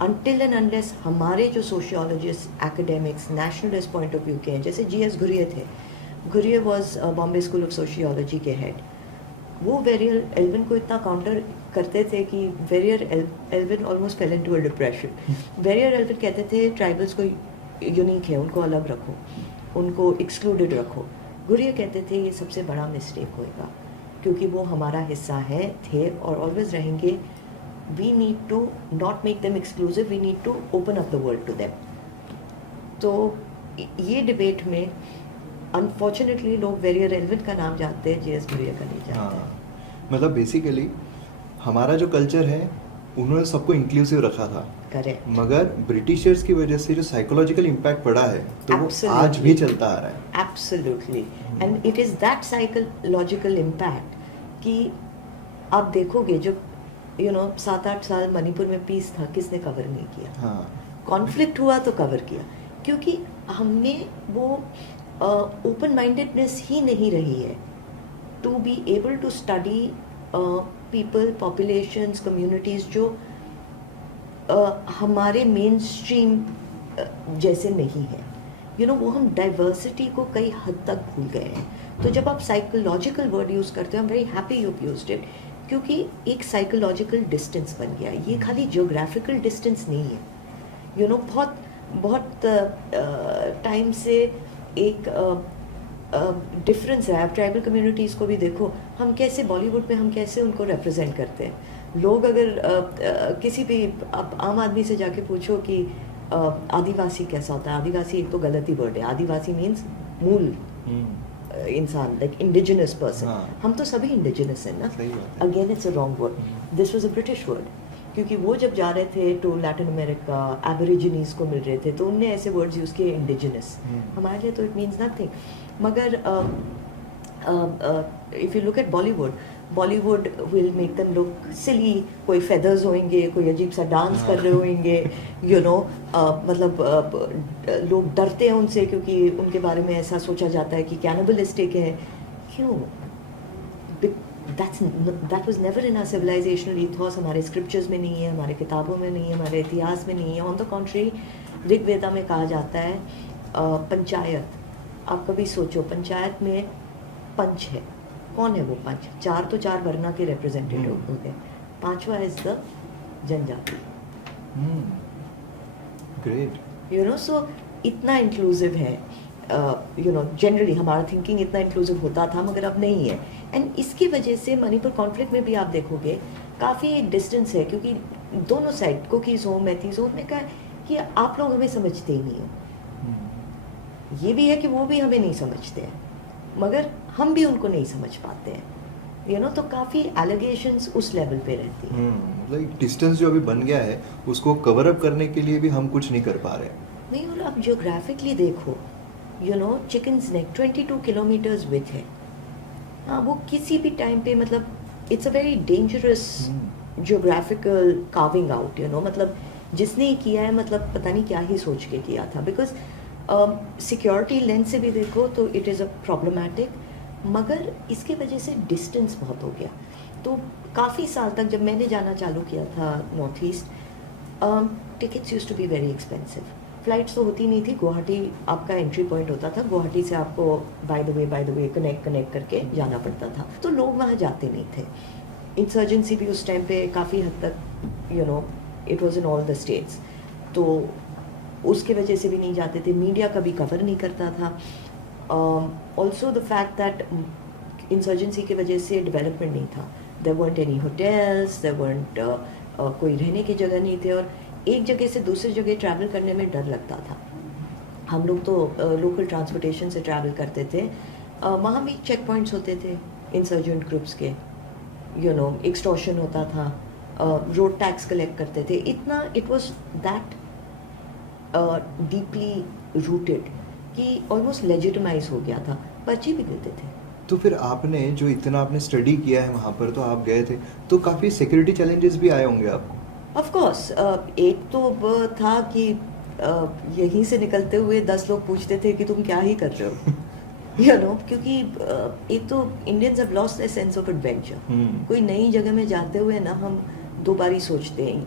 अनटिल एंड अनलेस हमारे जो sociologist, academics, nationalist point of view के हैं, जैसे जी.एस. घुरिये थे, Ghurye was Bombay school of sociology के हेड। वो वेरियर एल्विन को इतना काउंटर करते थे कि Verrier Elwin almost fail into a depression. Verrier Elwin कहते थे ट्राइबल्स को यूनिक है, उनको अलग रखो, उनको एक्सक्लूडेड रखो। घुरिये कहते थे ये सबसे बड़ा मिस्टेक होएगा, क्योंकि वो हमारा हिस्सा है, थे और ऑलवेज रहेंगे। We need to not make them exclusive, we need to open up the world to them. तो ये डिबेट में अनफॉर्चुनेटली लोग वेरियर एल्विन का नाम जानते हैं, जी.एस. घुरिये का नहीं जानते। मतलब बेसिकली हमारा जो कल्चर है उन्होंने सबको इंक्लूसिव रखा था, करेक्ट, मगर ब्रिटिशर्स की वजह से जो साइकोलॉजिकल इम्पैक्ट पड़ा है तो वो Absolutely. आज भी चलता आ रहा है। Absolutely, and it is that psychological impact कि आप देखोगे जब 7-8 साल मणिपुर में पीस था, किसने कवर नहीं किया? हाँ, कॉन्फ्लिक्ट हुआ तो कवर किया, क्योंकि हमने वो ओपन माइंडेडनेस ही नहीं रही है to be able to study people, populations, communities जो हमारे मेन स्ट्रीम जैसे नहीं है। वो हम डाइवर्सिटी को कई हद तक भूल गए हैं। तो जब आप साइकोलॉजिकल वर्ड यूज़ करते हो, I am very happy you used it, क्योंकि एक साइकोलॉजिकल डिस्टेंस बन गया। ये खाली जियोग्राफिकल डिस्टेंस नहीं है। बहुत बहुत टाइम से एक डिफरेंस है। आप ट्राइबल कम्युनिटीज़ को भी देखो, हम कैसे बॉलीवुड में हम कैसे उनको रिप्रेजेंट करते हैं। लोग अगर किसी भी आप आम आदमी से जाके पूछो कि आदिवासी कैसा होता है, आदिवासी एक तो गलत ही वर्ड है। आदिवासी मीन्स मूल इंसान, लाइक इंडिजिनस पर्सन। हम तो सभी इंडिजिनस हैं ना। Again it's a wrong word, this was a British word, क्योंकि वो जब जा रहे थे टू लैटिन अमेरिका, एबोरिजिनीज को मिल रहे थे, तो उनने ऐसे वर्ड्स यूज़ किए, इंडिजिनस। हमारे लिए तो इट मीन्स नथिंग। मगर if you look at Bollywood will make them look silly. कोई फेदर्स होंगे, कोई अजीब सा डांस कर रहे होंगे, मतलब लोग डरते हैं उनसे, क्योंकि उनके बारे में ऐसा सोचा जाता है कि कैनिबलिस्टिक है। क्यों? That was never in our civilizational ethos. हमारे स्क्रिप्चर्स में नहीं है, हमारे किताबों में नहीं है, हमारे इतिहास में नहीं है। ऑन द कॉन्ट्री, ऋग्वेदा में कहा जाता है पंचायत। आप कभी सोचो, पंचायत में पंच है, कौन है वो पंच? 4 तो 4 वर्णा के रिप्रेजेंटेटिव होते हैं, 5वां इज द जनजाति। ग्रेट। सो इतना इंक्लूसिव है। जनरली हमारा थिंकिंग इतना इंक्लूसिव होता था, मगर अब नहीं है। एंड इसकी वजह से मणिपुर कॉन्फ्लिक्ट में भी आप देखोगे काफ़ी डिस्टेंस है, क्योंकि दोनों साइड, कुकीज़ हो, मैथीज़ हो, उन्होंने कहा कि आप लोग हमें समझते ही नहीं हो। ये भी है कि वो भी हमें नहीं समझते हैं, मगर हम भी उनको नहीं समझ पाते हैं। तो काफ़ी एलिगेशंस उस लेवल पे रहती हैं। लाइक डिस्टेंस जो अभी बन गया है, उसको कवर अप करने के लिए भी हम कुछ नहीं कर पा रहे। नहीं, और आप जियोग्राफिकली देखो, चिकन्स नेक 22 किलोमीटर्स विथ है। हाँ, वो किसी भी टाइम पे, मतलब it's a very dangerous geographical carving out. मतलब जिसने ही किया है, मतलब पता नहीं क्या ही सोच के किया था। बिकॉज सिक्योरिटी लेंस से भी देखो तो इट इज़ अ प्रॉब्लमैटिक, मगर इसकी वजह से डिस्टेंस बहुत हो गया। तो काफ़ी साल तक जब मैंने जाना चालू किया था north east, tickets used to be very expensive. Flights तो होती नहीं थी, गुवाहाटी आपका एंट्री पॉइंट होता था, गुवाहाटी से आपको बाय द वे कनेक्ट करके जाना पड़ता था, तो लोग वहाँ जाते नहीं थे। इंसर्जेंसी भी उस टाइम पे काफ़ी हद तक it was in all the states, तो उसके वजह से भी नहीं जाते थे, मीडिया कभी कवर नहीं करता था। Also the fact that insurgency की वजह से डेवलपमेंट नहीं था, there weren't any hotels, there weren't कोई रहने की जगह नहीं थे, और एक जगह से दूसरी जगह ट्रैवल करने में डर लगता था। हम लोग तो लोकल ट्रांसपोर्टेशन से ट्रैवल करते थे, वहाँ भी चेक पॉइंट्स होते थे इंसर्जेंट ग्रुप्स के, एक्सटॉर्शन होता था, रोड टैक्स कलेक्ट करते थे, इतना it was that deeply rooted कि ऑलमोस्ट लेजिटिमाइज हो गया था, पर्ची भी देते थे। तो फिर आपने जो इतना आपने स्टडी किया है वहाँ पर, तो आप गए थे तो काफ़ी सिक्योरिटी चैलेंजेस भी आए होंगे आपको। ऑफ कोर्स, एक तो था कि यहीं से निकलते हुए 10 लोग पूछते थे कि तुम क्या ही कर रहे हो, क्योंकि एक तो Indians have lost the sense of adventure. कोई नई जगह में जाते हुए ना हम दो बार ही सोचते हैं,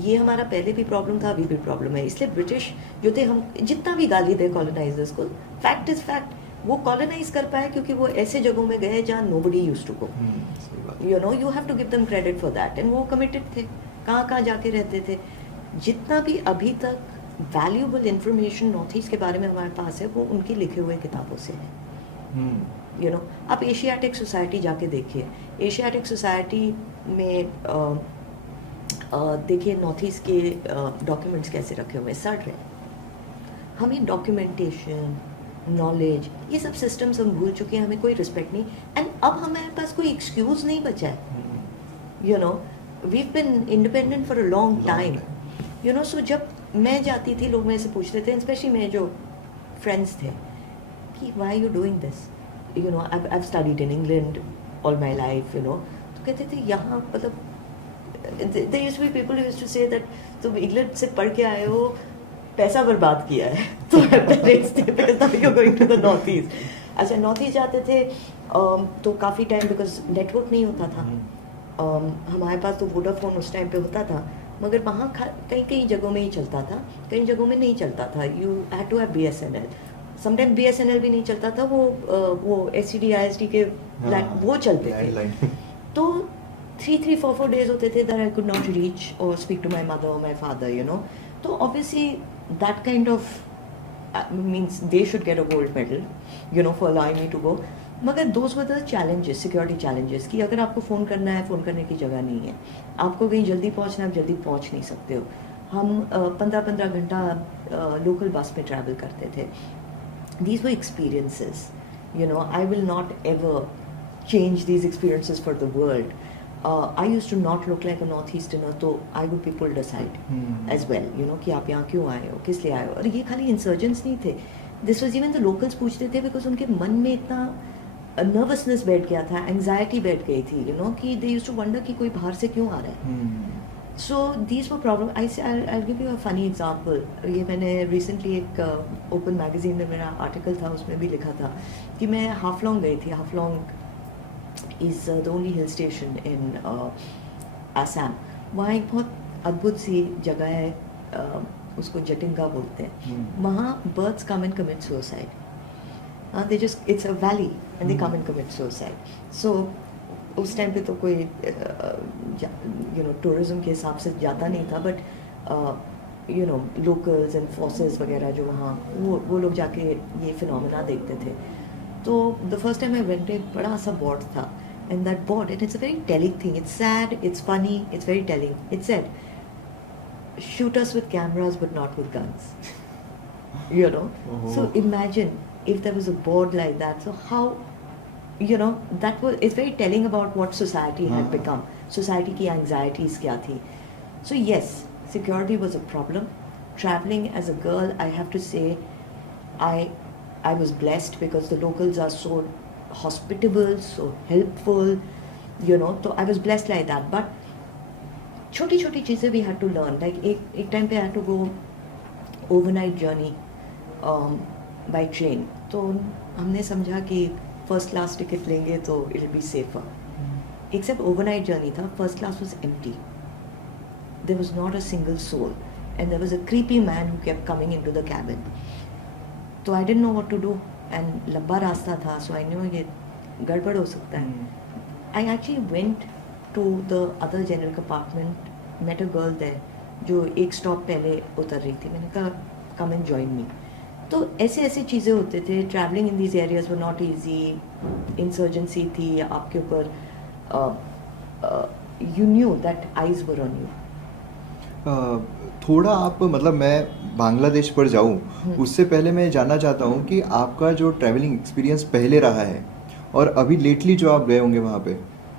ये हमारा पहले भी प्रॉब्लम था, अभी भी प्रॉब्लम है। इसलिए ब्रिटिश जो थे, हम जितना भी गाली दे कॉलोनाइजर्स को, फैक्ट इज फैक्ट, वो कॉलोनाइज कर पाए क्योंकि वो ऐसे जगहों में गए जहाँ nobody used to go. You have to give them credit for that, and वो कमिटेड थे, कहाँ कहाँ जाके रहते थे। जितना भी अभी तक वैल्यूएबल इंफॉर्मेशन नॉर्थ ईस्ट के बारे में हमारे पास है, वो उनकी लिखे हुए किताबों से है। आप एशियाटिक सोसाइटी जाके देखिए, एशियाटिक सोसाइटी में देखिए नॉर्थ ईस्ट के डॉक्यूमेंट्स कैसे रखे हुए सड़ रहे। हमें डॉक्यूमेंटेशन, नॉलेज, ये सब सिस्टम्स हम भूल चुके हैं, हमें कोई रिस्पेक्ट नहीं, एंड अब हमारे पास कोई एक्सक्यूज नहीं बचा है। we've been independent for a long time. So जब मैं जाती थी, लोग मेरे से पूछते थे, स्पेशली मेरे जो फ्रेंड्स थे, कि why are you doing this? I've studied in England all my life, तो कहते थे यहाँ मतलब there used to be people who used to say that तुम इंग्लैंड से पढ़ के आए हो, पैसा बर्बाद किया है, तो you're going to the north east. अच्छा, नॉर्थ ईस्ट जाते थे तो काफ़ी टाइम, बिकॉज नेटवर्क नहीं होता था, हमारे पास तो वोडाफोन उस टाइम पे होता था, मगर वहाँ कई कई जगहों में ही चलता था, कई जगहों में नहीं चलता था। You had to have BSNL, sometime BSNL भी नहीं चलता था, वो STD ISD के वो चलते थे, तो 3-4 days होते थे that I could not reach or speak to my mother or my father, तो obviously that kind of means they should get a gold medal, for allowing me to go. मगर those were the challenges, security challenges, कि अगर आपको phone करना है, phone करने की जगह नहीं है, आपको कहीं जल्दी पहुंचना है, आप जल्दी पहुंच नहीं सकते हो। हम 15-15 घंटा लोकल बस में ट्रैवल करते थे। These were experiences, I will not ever change these experiences for the world. I used to not look like a northeasterner, तो I would be pulled aside as well, कि आप यहाँ क्यों आए हो, किस लिए आए हो। और ये खाली इंसर्जेंट्स नहीं थे, this was even the locals पूछते थे, बिकॉज उनके मन में इतना नर्वसनेस बैठ गया था, एंग्जाइटी बैठ गई थी, कि दे यूज्ड टू वंडर कि कोई बाहर से क्यों आ रहा है। So these were problem. I give you a funny example. ये मैंने रिसेंटली एक ओपन मैगजीन में मेरा आर्टिकल था, उसमें भी लिखा था कि मैं हाफलोंग गई थी। Haflong is the only hill station in Assam. वहाँ एक बहुत अद्भुत सी जगह है, उसको जटिंगा बोलते हैं। वहाँ birds come and commit suicide. It's a valley and they come and commit suicide. So उस टाइम पे तो कोई tourism के हिसाब से जाता नहीं था, but locals and forces वगैरह जो वहाँ वो लोग जाके ये फिनोमेना देखते थे। तो the first time I went, एक बड़ा सा board था, and that board, and it's a very telling thing, it's sad, it's funny, it's very telling. It said, shoot us with cameras but not with guns. So imagine if there was a board like that. So how, it's very telling about what society had become. Society की anxieties क्या थी. So yes, security was a problem. Traveling as a girl, I have to say, I was blessed because the locals are so hospitable, so helpful, so I was blessed like that. But छोटी छोटी चीज़ें we had to learn. Like एक time पे I had to go overnight journey by train. तो हमने समझा कि first class ticket लेंगे तो it'll be safer. Except overnight journey था, first class was empty. There was not a single soul. and there was a creepy man who kept coming into the cabin. So I didn't know what to do, and लंबा रास्ता था, so I knew ये गड़बड़ हो सकता है. I actually went to the other general compartment, met a girl there, जो एक स्टॉप पहले उतर रही थी. मैंने कहा come and join me. तो ऐसे ऐसे चीज़ें होते थे. Travelling in these areas were not easy. Insurgency थी आपके ऊपर. You knew that eyes were on you. थोड़ा आप मतलब मैं बांग्लादेश पर जाऊं उससे पहले मैं जानना चाहता हूं कि आपका जो ट्रैवलिंग एक्सपीरियंस पहले रहा है और अभी लेटली जो आप गए होंगे वहाँ पे,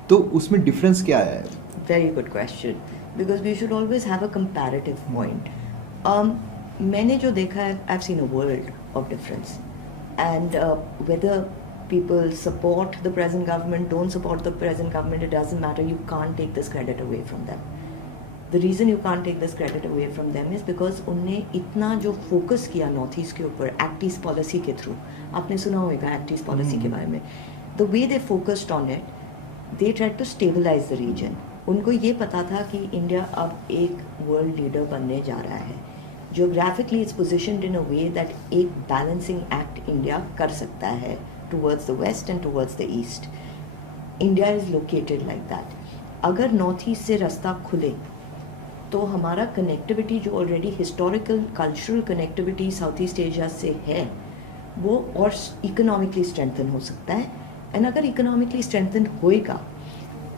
तो उसमें डिफरेंस क्या है? Very good question, because we should always have a comparative point. मैंने जो देखा है, I have seen a world of difference, and whether people support the present government, don't support the present government, it doesn't matter. You can't take this credit away from them. The reason you can't take this credit away from them is because उनने इतना जो focus किया north east के ऊपर act east policy के through. आपने सुना होगा एक्ट ईस्ट पॉलिसी के बारे में. The way they focused on it, they tried to stabilise the region. उनको ये पता था कि इंडिया अब एक वर्ल्ड लीडर बनने जा रहा है. Geographically it's positioned in a way that एक बैलेंसिंग एक्ट इंडिया कर सकता है towards the west and towards the east. India is located like that. अगर नॉर्थ ईस्ट से रास्ता खुले तो हमारा कनेक्टिविटी जो already historical cultural connectivity south east Asia से है वो और इकोनॉमिकली स्ट्रेंथन हो सकता है. एंड अगर इकोनॉमिकली स्ट्रेंथन होएगा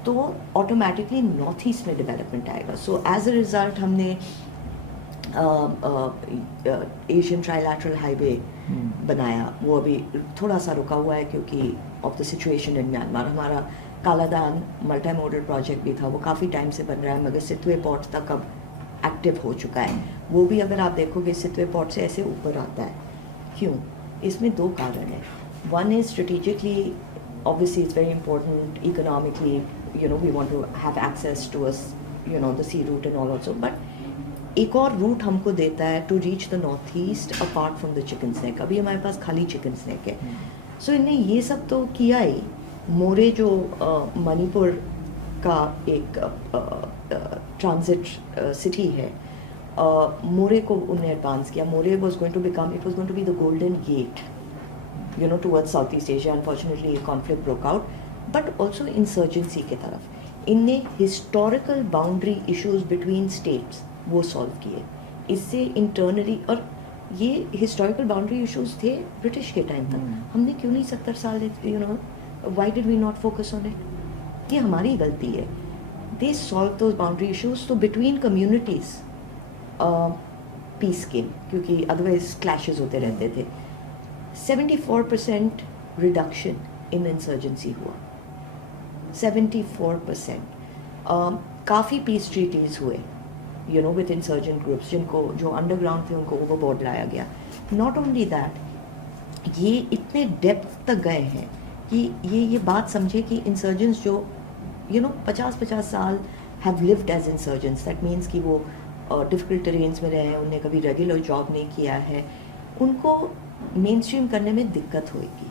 तो ऑटोमेटिकली नॉर्थ ईस्ट में डेवलपमेंट आएगा. सो एज अ रिजल्ट हमने एशियन ट्राइलैटरल हाईवे बनाया. वो अभी थोड़ा सा रुका हुआ है क्योंकि of the situation in Myanmar. हमारा कालादान मल्टी मॉडल प्रोजेक्ट भी था, वो काफ़ी टाइम से बन रहा है, मगर सितवे पोर्ट तक अब एक्टिव हो चुका है. वो भी अगर आप देखोगे सितवे पोर्ट से ऐसे ऊपर आता है. क्यों? इसमें दो कारण हैं. One is strategically, obviously it's very important economically, you know, we want to have access to us, you know, the sea route and all also, but एक और रूट हमको देता है to reach the north east apart from the chicken's neck. अभी हमारे पास खाली chicken snack है. सो इन्हें ये सब तो किया ही. मोरे जो मणिपुर का एक ट्रांजिट सिटी है, मोरे को उन्हें एडवांस किया. Moreh was going to become, it was going to be the golden gate, you know, towards Southeast Asia. Unfortunately, a conflict broke out, but also insurgency के तरफ. इनने historical boundary issues between states वो solve किए. इससे internally, और ये historical boundary issues थे British के टाइम तक. हमने क्यों नहीं 70 साल, you know, why did we not focus on it? ये हमारी गलती है. They solved those boundary issues, तो between communities peace came, क्योंकि otherwise clashes होते रहते थे. 74% रिडक्शन इन इंसर्जेंसी हुआ. 74%. काफ़ी पीस ट्रीटीज़ हुए, you no, with insurgent groups, जिनको जो अंडरग्राउंड थे उनको ओवरबोर्ड लाया गया. नॉट ओनली दैट, ये इतने डेप्थ तक गए हैं कि ये बात समझे कि इंसर्जेंट्स जो, यू नो, 50-50 साल have lived as insurgents. That means कि वो डिफ़िकल्ट टेरेन्स में रहे हैं, उन्हें कभी रेगुलर जॉब नहीं किया है, उनको मेन स्ट्रीम करने में दिक्कत होएगी.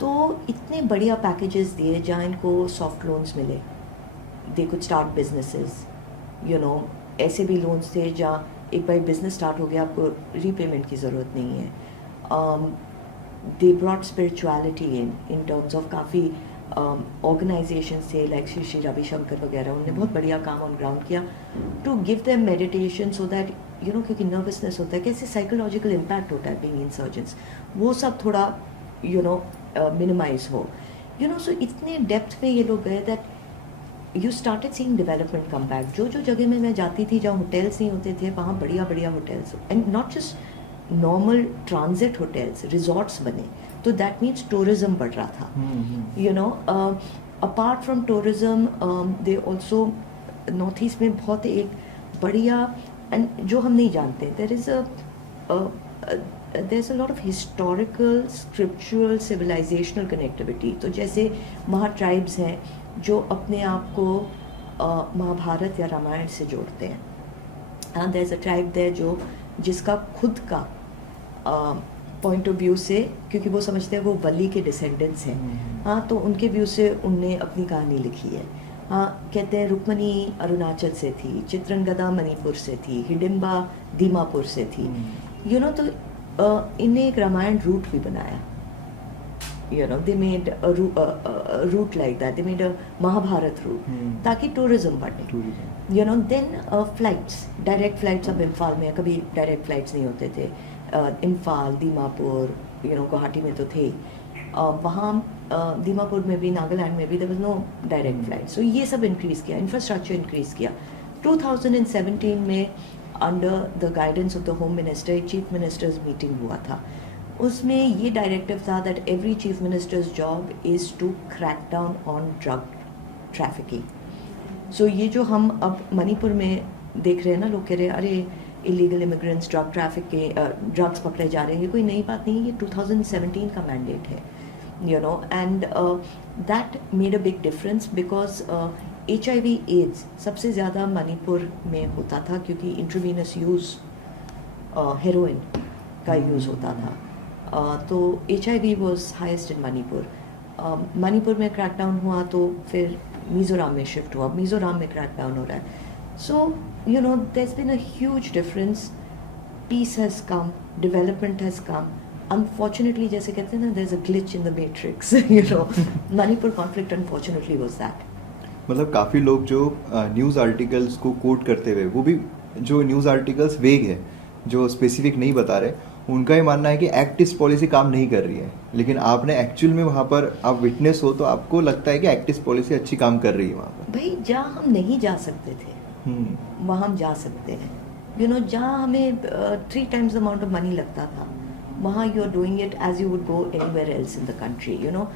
तो इतने बढ़िया पैकेजेस दिए जहाँ इनको सॉफ्ट लोन्स मिले. They could start businesses, you know. ऐसे भी लोन्स थे जहाँ एक बार बिजनेस स्टार्ट हो गया, आपको रीपेमेंट की ज़रूरत नहीं है. They brought spirituality in terms of काफ़ी ऑर्गेनाइजेशन थे, लाइक श्री श्री रविशंकर वगैरह. उन्होंने बहुत बढ़िया काम ऑन ग्राउंड किया to give them meditation, so that, you know, क्योंकि नर्वसनेस होता है, कैसे साइकोलॉजिकल इम्पैक्ट होता है बीइंग इंसर्जेंट्स, वो सब थोड़ा, यू नो, मिनिमाइज हो, यू नो. सो इतने डेप्थ में ये लोग गए that you started seeing development come back. जो जो जगह में मैं जाती थी जहाँ होटल्स नहीं होते थे, वहाँ बढ़िया बढ़िया hotels, and not just normal transit hotels, resorts बने. तो दैट मीन्स टूरिज्म बढ़ रहा था, you know. Apart from tourism, they also north east में बहुत एक बढ़िया, एंड जो हम नहीं जानते, there is a lot of historical, scriptural, civilizational connectivity. तो जैसे वहाँ ट्राइब्स हैं जो अपने आप को महाभारत या रामायण से जोड़ते हैं. हाँ, there is a tribe there जो जिसका खुद का पॉइंट ऑफ व्यू से, क्योंकि वो समझते हैं वो वली के डिसेंडेंट्स हैं, हाँ, तो उनके व्यू से उनने अपनी कहानी लिखी है. हाँ, कहते हैं रुक्मणी अरुणाचल से थी, चित्रंगदा मणिपुर से थी, हिडिंबा दीमापुर से थी, यू नो। तो इनने एक रामायण रूट भी बनाया, you know, they made a route like that, they made a Mahabharat route ताकि tourism बढ़े, you know. Then flights, direct flights अब इम्फाल में, कभी direct flights नहीं होते थे, इम्फाल, दीमापुर, you know, गुवाहाटी में तो थे, वहाँ दीमापुर में भी, नागालैंड में भी there was no direct flight. So ये सब increase किया, infrastructure increase किया. 2017 में under the guidance of the Home Minister Chief Minister's meeting हुआ था. उसमें ये डायरेक्टिव था that every chief minister's job is to crack down on drug trafficking. So ये जो हम अब मणिपुर में देख रहे हैं ना, लोग कह रहे हैं अरे इलीगल इमिग्रेंट्स ड्रग ट्रैफिक के ड्रग्स पकड़े जा रहे हैं, ये कोई नई बात नहीं है, ये 2017 का मैंडेट है, you know. And that made a big difference because HIV AIDS सबसे ज़्यादा मणिपुर में होता था क्योंकि इंट्रावीनस यूज़ हेरोइन का यूज़ होता था. तो HIV was highest in Manipur. Manipur में क्रैकडाउन हुआ तो फिर मिज़ोरम में शिफ्ट हुआ, मिज़ोरम में क्रैकडाउन हो रहा है. So you know there's been a huge difference. Peace has come, development has come. Unfortunately, जैसे कहते हैं ना, there's a glitch in the matrix. You know, Manipur conflict unfortunately was that. मतलब काफ़ी लोग जो न्यूज़ आर्टिकल्स को कोट करते हुए, वो भी जो न्यूज़ आर्टिकल्स वेग है, जो स्पेसिफिक नहीं बता रहे, उनका ही मानना है कि एक्ट ईस्ट पॉलिसी काम नहीं कर रही है. लेकिन आपने एक्चुअल में वहाँ पर आप विटनेस हो तो आपको लगता है कि एक्ट ईस्ट पॉलिसी अच्छी काम कर रही है वहाँ पर. भाई जहाँ हम नहीं जा सकते थे वहाँ हम जा सकते हैं. यू नो, जहाँ हमें 3 times the amount of money लगता था, वहाँ you are doing it as you would go anywhere else in the country. You know,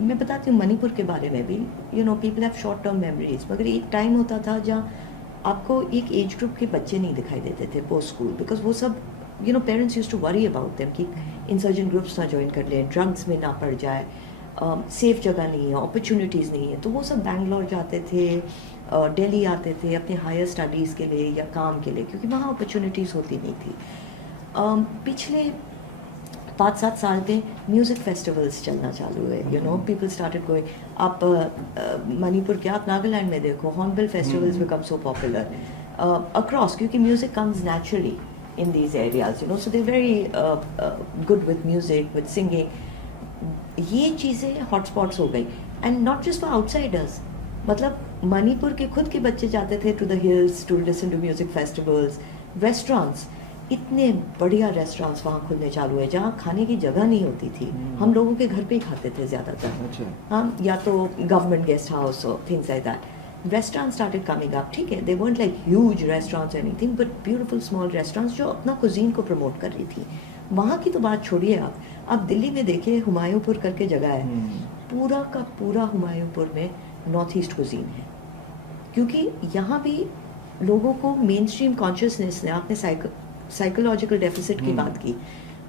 मैं बताती हूँ मणिपुर के बारे में भी. You know, people have short term memories, मगर एक टाइम होता था जहाँ आपको एक एज ग्रुप के बच्चे नहीं दिखाई देते थे पोस्ट स्कूल, बिकॉज वो सब, you know, parents used to worry about them कि इंसर्जेंट ग्रुप्स ना ज्वाइन कर लें, ड्रग्स में ना पड़ जाए, सेफ जगह नहीं है, अपॉर्चुनिटीज़ नहीं है. तो वो सब बैंगलोर जाते थे, दिल्ली आते थे अपने हायर स्टडीज़ के लिए या काम के लिए, क्योंकि वहाँ अपॉर्चुनिटीज़ होती नहीं थी. पिछले 5-7 साल में म्यूज़िक फेस्टिवल्स चलना चालू हुए. You know, people started going. आप मणिपुर के, आप नागालैंड में देखो, Hornbill festivals become so popular across, क्योंकि music comes naturally in these areas, you know, so they're very good with music, with singing. ये चीज़ें हॉटस्पॉट्स हो गई, and not just for outsiders. मतलब मणिपुर के खुद के बच्चे जाते थे to the hills to listen to music festivals. Restaurants, इतने बढ़िया रेस्टोरेंट्स वहाँ खुलने चालू हुए जहाँ खाने की जगह नहीं होती थी. हम लोगों के घर पे ही खाते थे ज़्यादातर, हाँ, या तो गवर्नमेंट गेस्ट हाउस और things like that. Restaurants started coming up. ठीक है, they weren't like huge restaurants or anything, but beautiful small restaurants जो अपना cuisine को promote कर रही थी. वहाँ की तो बात छोड़िए आप दिल्ली में देखिए, हुमायूंपुर करके जगह है, पूरा का पूरा हुमायूंपुर में नॉर्थ ईस्ट cuisine है, क्योंकि यहाँ भी लोगों को मेन स्ट्रीम कॉन्शियसनेस ने, आपने साइकोलॉजिकल डेफिसिट की बात की,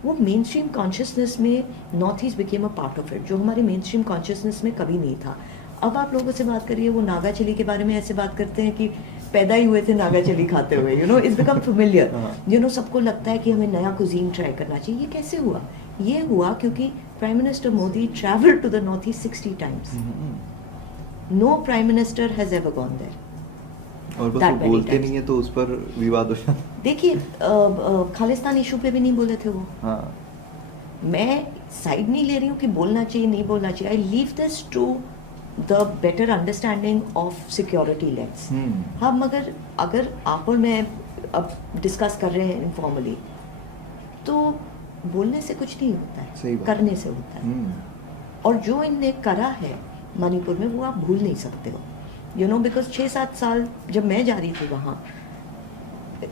वो मेन स्ट्रीम कॉन्शियसनेस में north east became a part of it, जो हमारे मेन स्ट्रीम कॉन्शियसनेस में कभी नहीं था. अब आप लोगों से बात करिए, वो नागा चिली के बारे में ऐसे बात करते हैं कि पैदा ही हुए थे नागा चिली खाते हुए. You know, it's become familiar. You know, सबको लगता है कि हमें नया कुजीन ट्राई करना चाहिए. ये कैसे हुआ? ये हुआ क्योंकि prime minister Modi travelled to the north east 60 times. No prime minister has ever gone there. और बस वो बोलते नहीं है तो उस पर विवाद हो जाता है. देखिए, खालिस्तान इशू पे भी नहीं बोले थे वो. हाँ, मैं साइड नहीं ले रही हूँ कि बोलना चाहिए नहीं बोलना चाहिए. I leave this to the better understanding of security lens. हाँ, मगर अगर आप और मैं अब डिस्कस कर रहे हैं इनफॉर्मली, तो बोलने से कुछ नहीं होता है, करने से होता है. और जो इनने करा है मणिपुर में, वो आप भूल नहीं सकते हो. यू नो, बिकॉज 6-7 साल जब मैं जा रही थी वहाँ,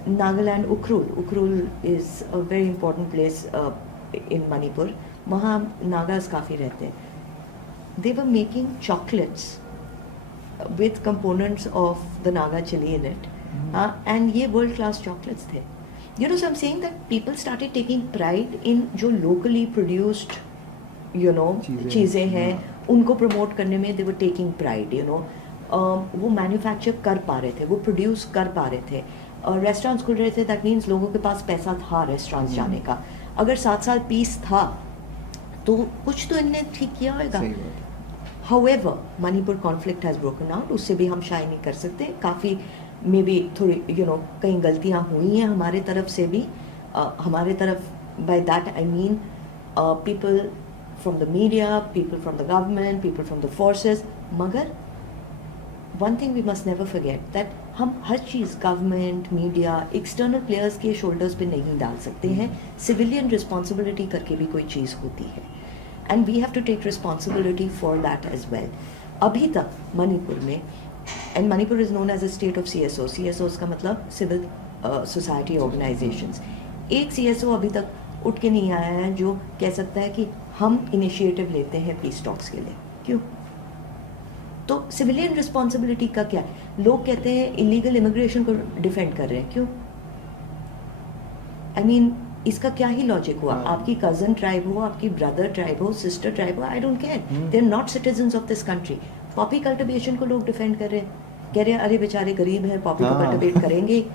Nagaland, Ukhrul is a very important place in Manipur. वहाँ नागाज काफ़ी रहते हैं. They were making chocolates with components of the Naga chili in it, and ये world class chocolates थे. You know, so I'm saying that people started taking pride in जो locally produced, you know, चीज़ें हैं, उनको promote करने में they were taking pride. You know, वो manufacture कर पा रहे थे, वो produce कर पा रहे थे, restaurants खुल रहे थे. That means लोगों के पास पैसा था restaurants जाने का. अगर 7 साल पीस था तो कुछ तो इनने ठीक किया होगा. However, Manipur conflict has broken out, उससे भी हम शाय नहीं कर सकते. काफ़ी मे बी थोड़ी कई गलतियाँ हुई हैं हमारे तरफ से भी. हमारे तरफ, by that I mean people from the media, people from the government, people from the forces. मगर one thing we must never forget that हम हर चीज़ गवर्नमेंट, मीडिया, एक्सटर्नल प्लेयर्स के शोल्डर्स पे नहीं डाल सकते हैं. सिविलियन रिस्पॉन्सिबिलिटी करके भी कोई चीज़ होती है, and we have to take responsibility for that as well. अभी तक मणिपुर में, and Manipur is known as a state of CSO. CSOs का मतलब सिविल सोसाइटी ऑर्गेनाइजेशंस. एक CSO अभी तक उठ के नहीं आया है जो कह सकता है कि हम इनिशिएटिव लेते हैं पीस टॉक्स के लिए. क्यों? तो सिविलियन रिस्पॉन्सिबिलिटी का क्या है? लोग कहते हैं इलीगल इमिग्रेशन को डिफेंड कर रहे हैं. क्यों? आई मीन इसका क्या ही लॉजिक हुआ? आपकी कजन ट्राइब हो, आपकी ब्रदर ट्राइब हो, सिस्टर ट्राइब हो, I don't care, they are not citizens of this country. Poppy cultivation को लोग डिफेंड कर रहे हैं, कह रहे हैं अरे बेचारे गरीब हैं, पॉपी को कल्टिवेट करेंगे.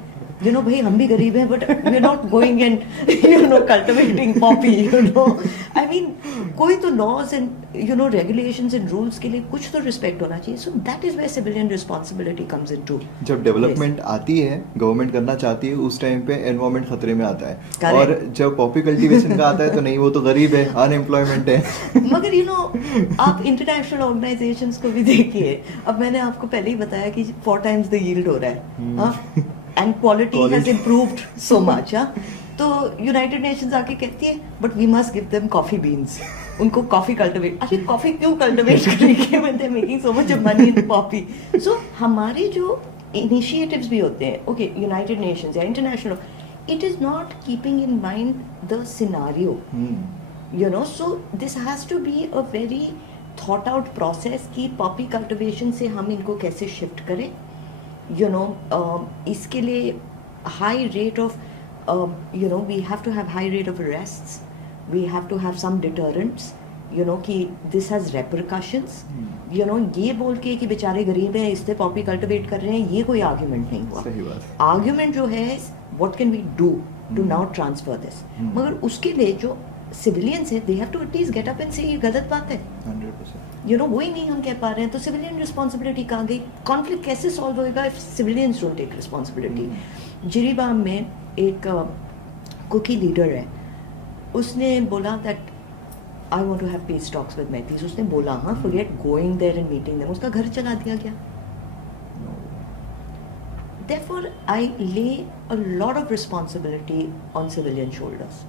भाई हम भी गरीब हैं, but we are not going and cultivating poppy. I mean कोई तो laws and regulations and rules के लिए कुछ तो रिस्पेक्ट होना चाहिए. So that is where civilian responsibility comes into. जब डेवलपमेंट आती है, गवर्नमेंट करना चाहती है, उस टाइम पे एनवायरनमेंट खतरे में आता है. Correct. और जब पॉपी कल्टीवेशन का आता है तो नहीं, वो तो गरीब है, अनएम्प्लॉयमेंट है. मगर आप इंटरनेशनल ऑर्गेनाइजेशंस को भी देखिए. अब मैंने आपको पहले ही बताया कि 4 times द यील्ड हो रहा है, and quality has improved so much. तो यूनाइटेड नेशंस आके कहती है but we must give them coffee beans. उनको कॉफी कल्टिवेट, अरे कॉफी क्यों कल्टिवेट करेंगे when they are making so much money in coffee. So हमारे जो इनिशिएटिव्स भी होते हैं, ओके, यूनाइटेड नेशंस या international, it is not keeping in mind the scenario. So this has to be a very thought out process कि Poppy cultivation से हम इनको कैसे शिफ्ट करें. इसके लिए high rate of we have to have high rate of arrests, we have to have some deterrents, कि this has repercussions. ये बोल के कि बेचारे गरीब हैं इससे पॉपी कल्टिवेट कर रहे हैं, ये कोई आर्ग्यूमेंट नहीं हुआ. सही बात. आर्ग्यूमेंट जो है what can we do to now transfer this. मगर उसके लिए जो सिविलियंस है, they have to at least get up and say ये गलत बात है. 100%. वही नहीं हम कह पा रहे हैं. तो सिविलियन रिस्पॉन्सिबिलिटी कहाँ गई? कॉन्फ्लिक्ट कैसे सॉल्व होएगा if civilians don't take responsibility. Jiribam में एक कुकी लीडर है, उसने बोला that I want to have peace talks with Meiteis. उसने बोला forget going there and meeting them, उसका घर चला दिया गया. Therefore, I lay a lot of responsibility on civilian shoulders.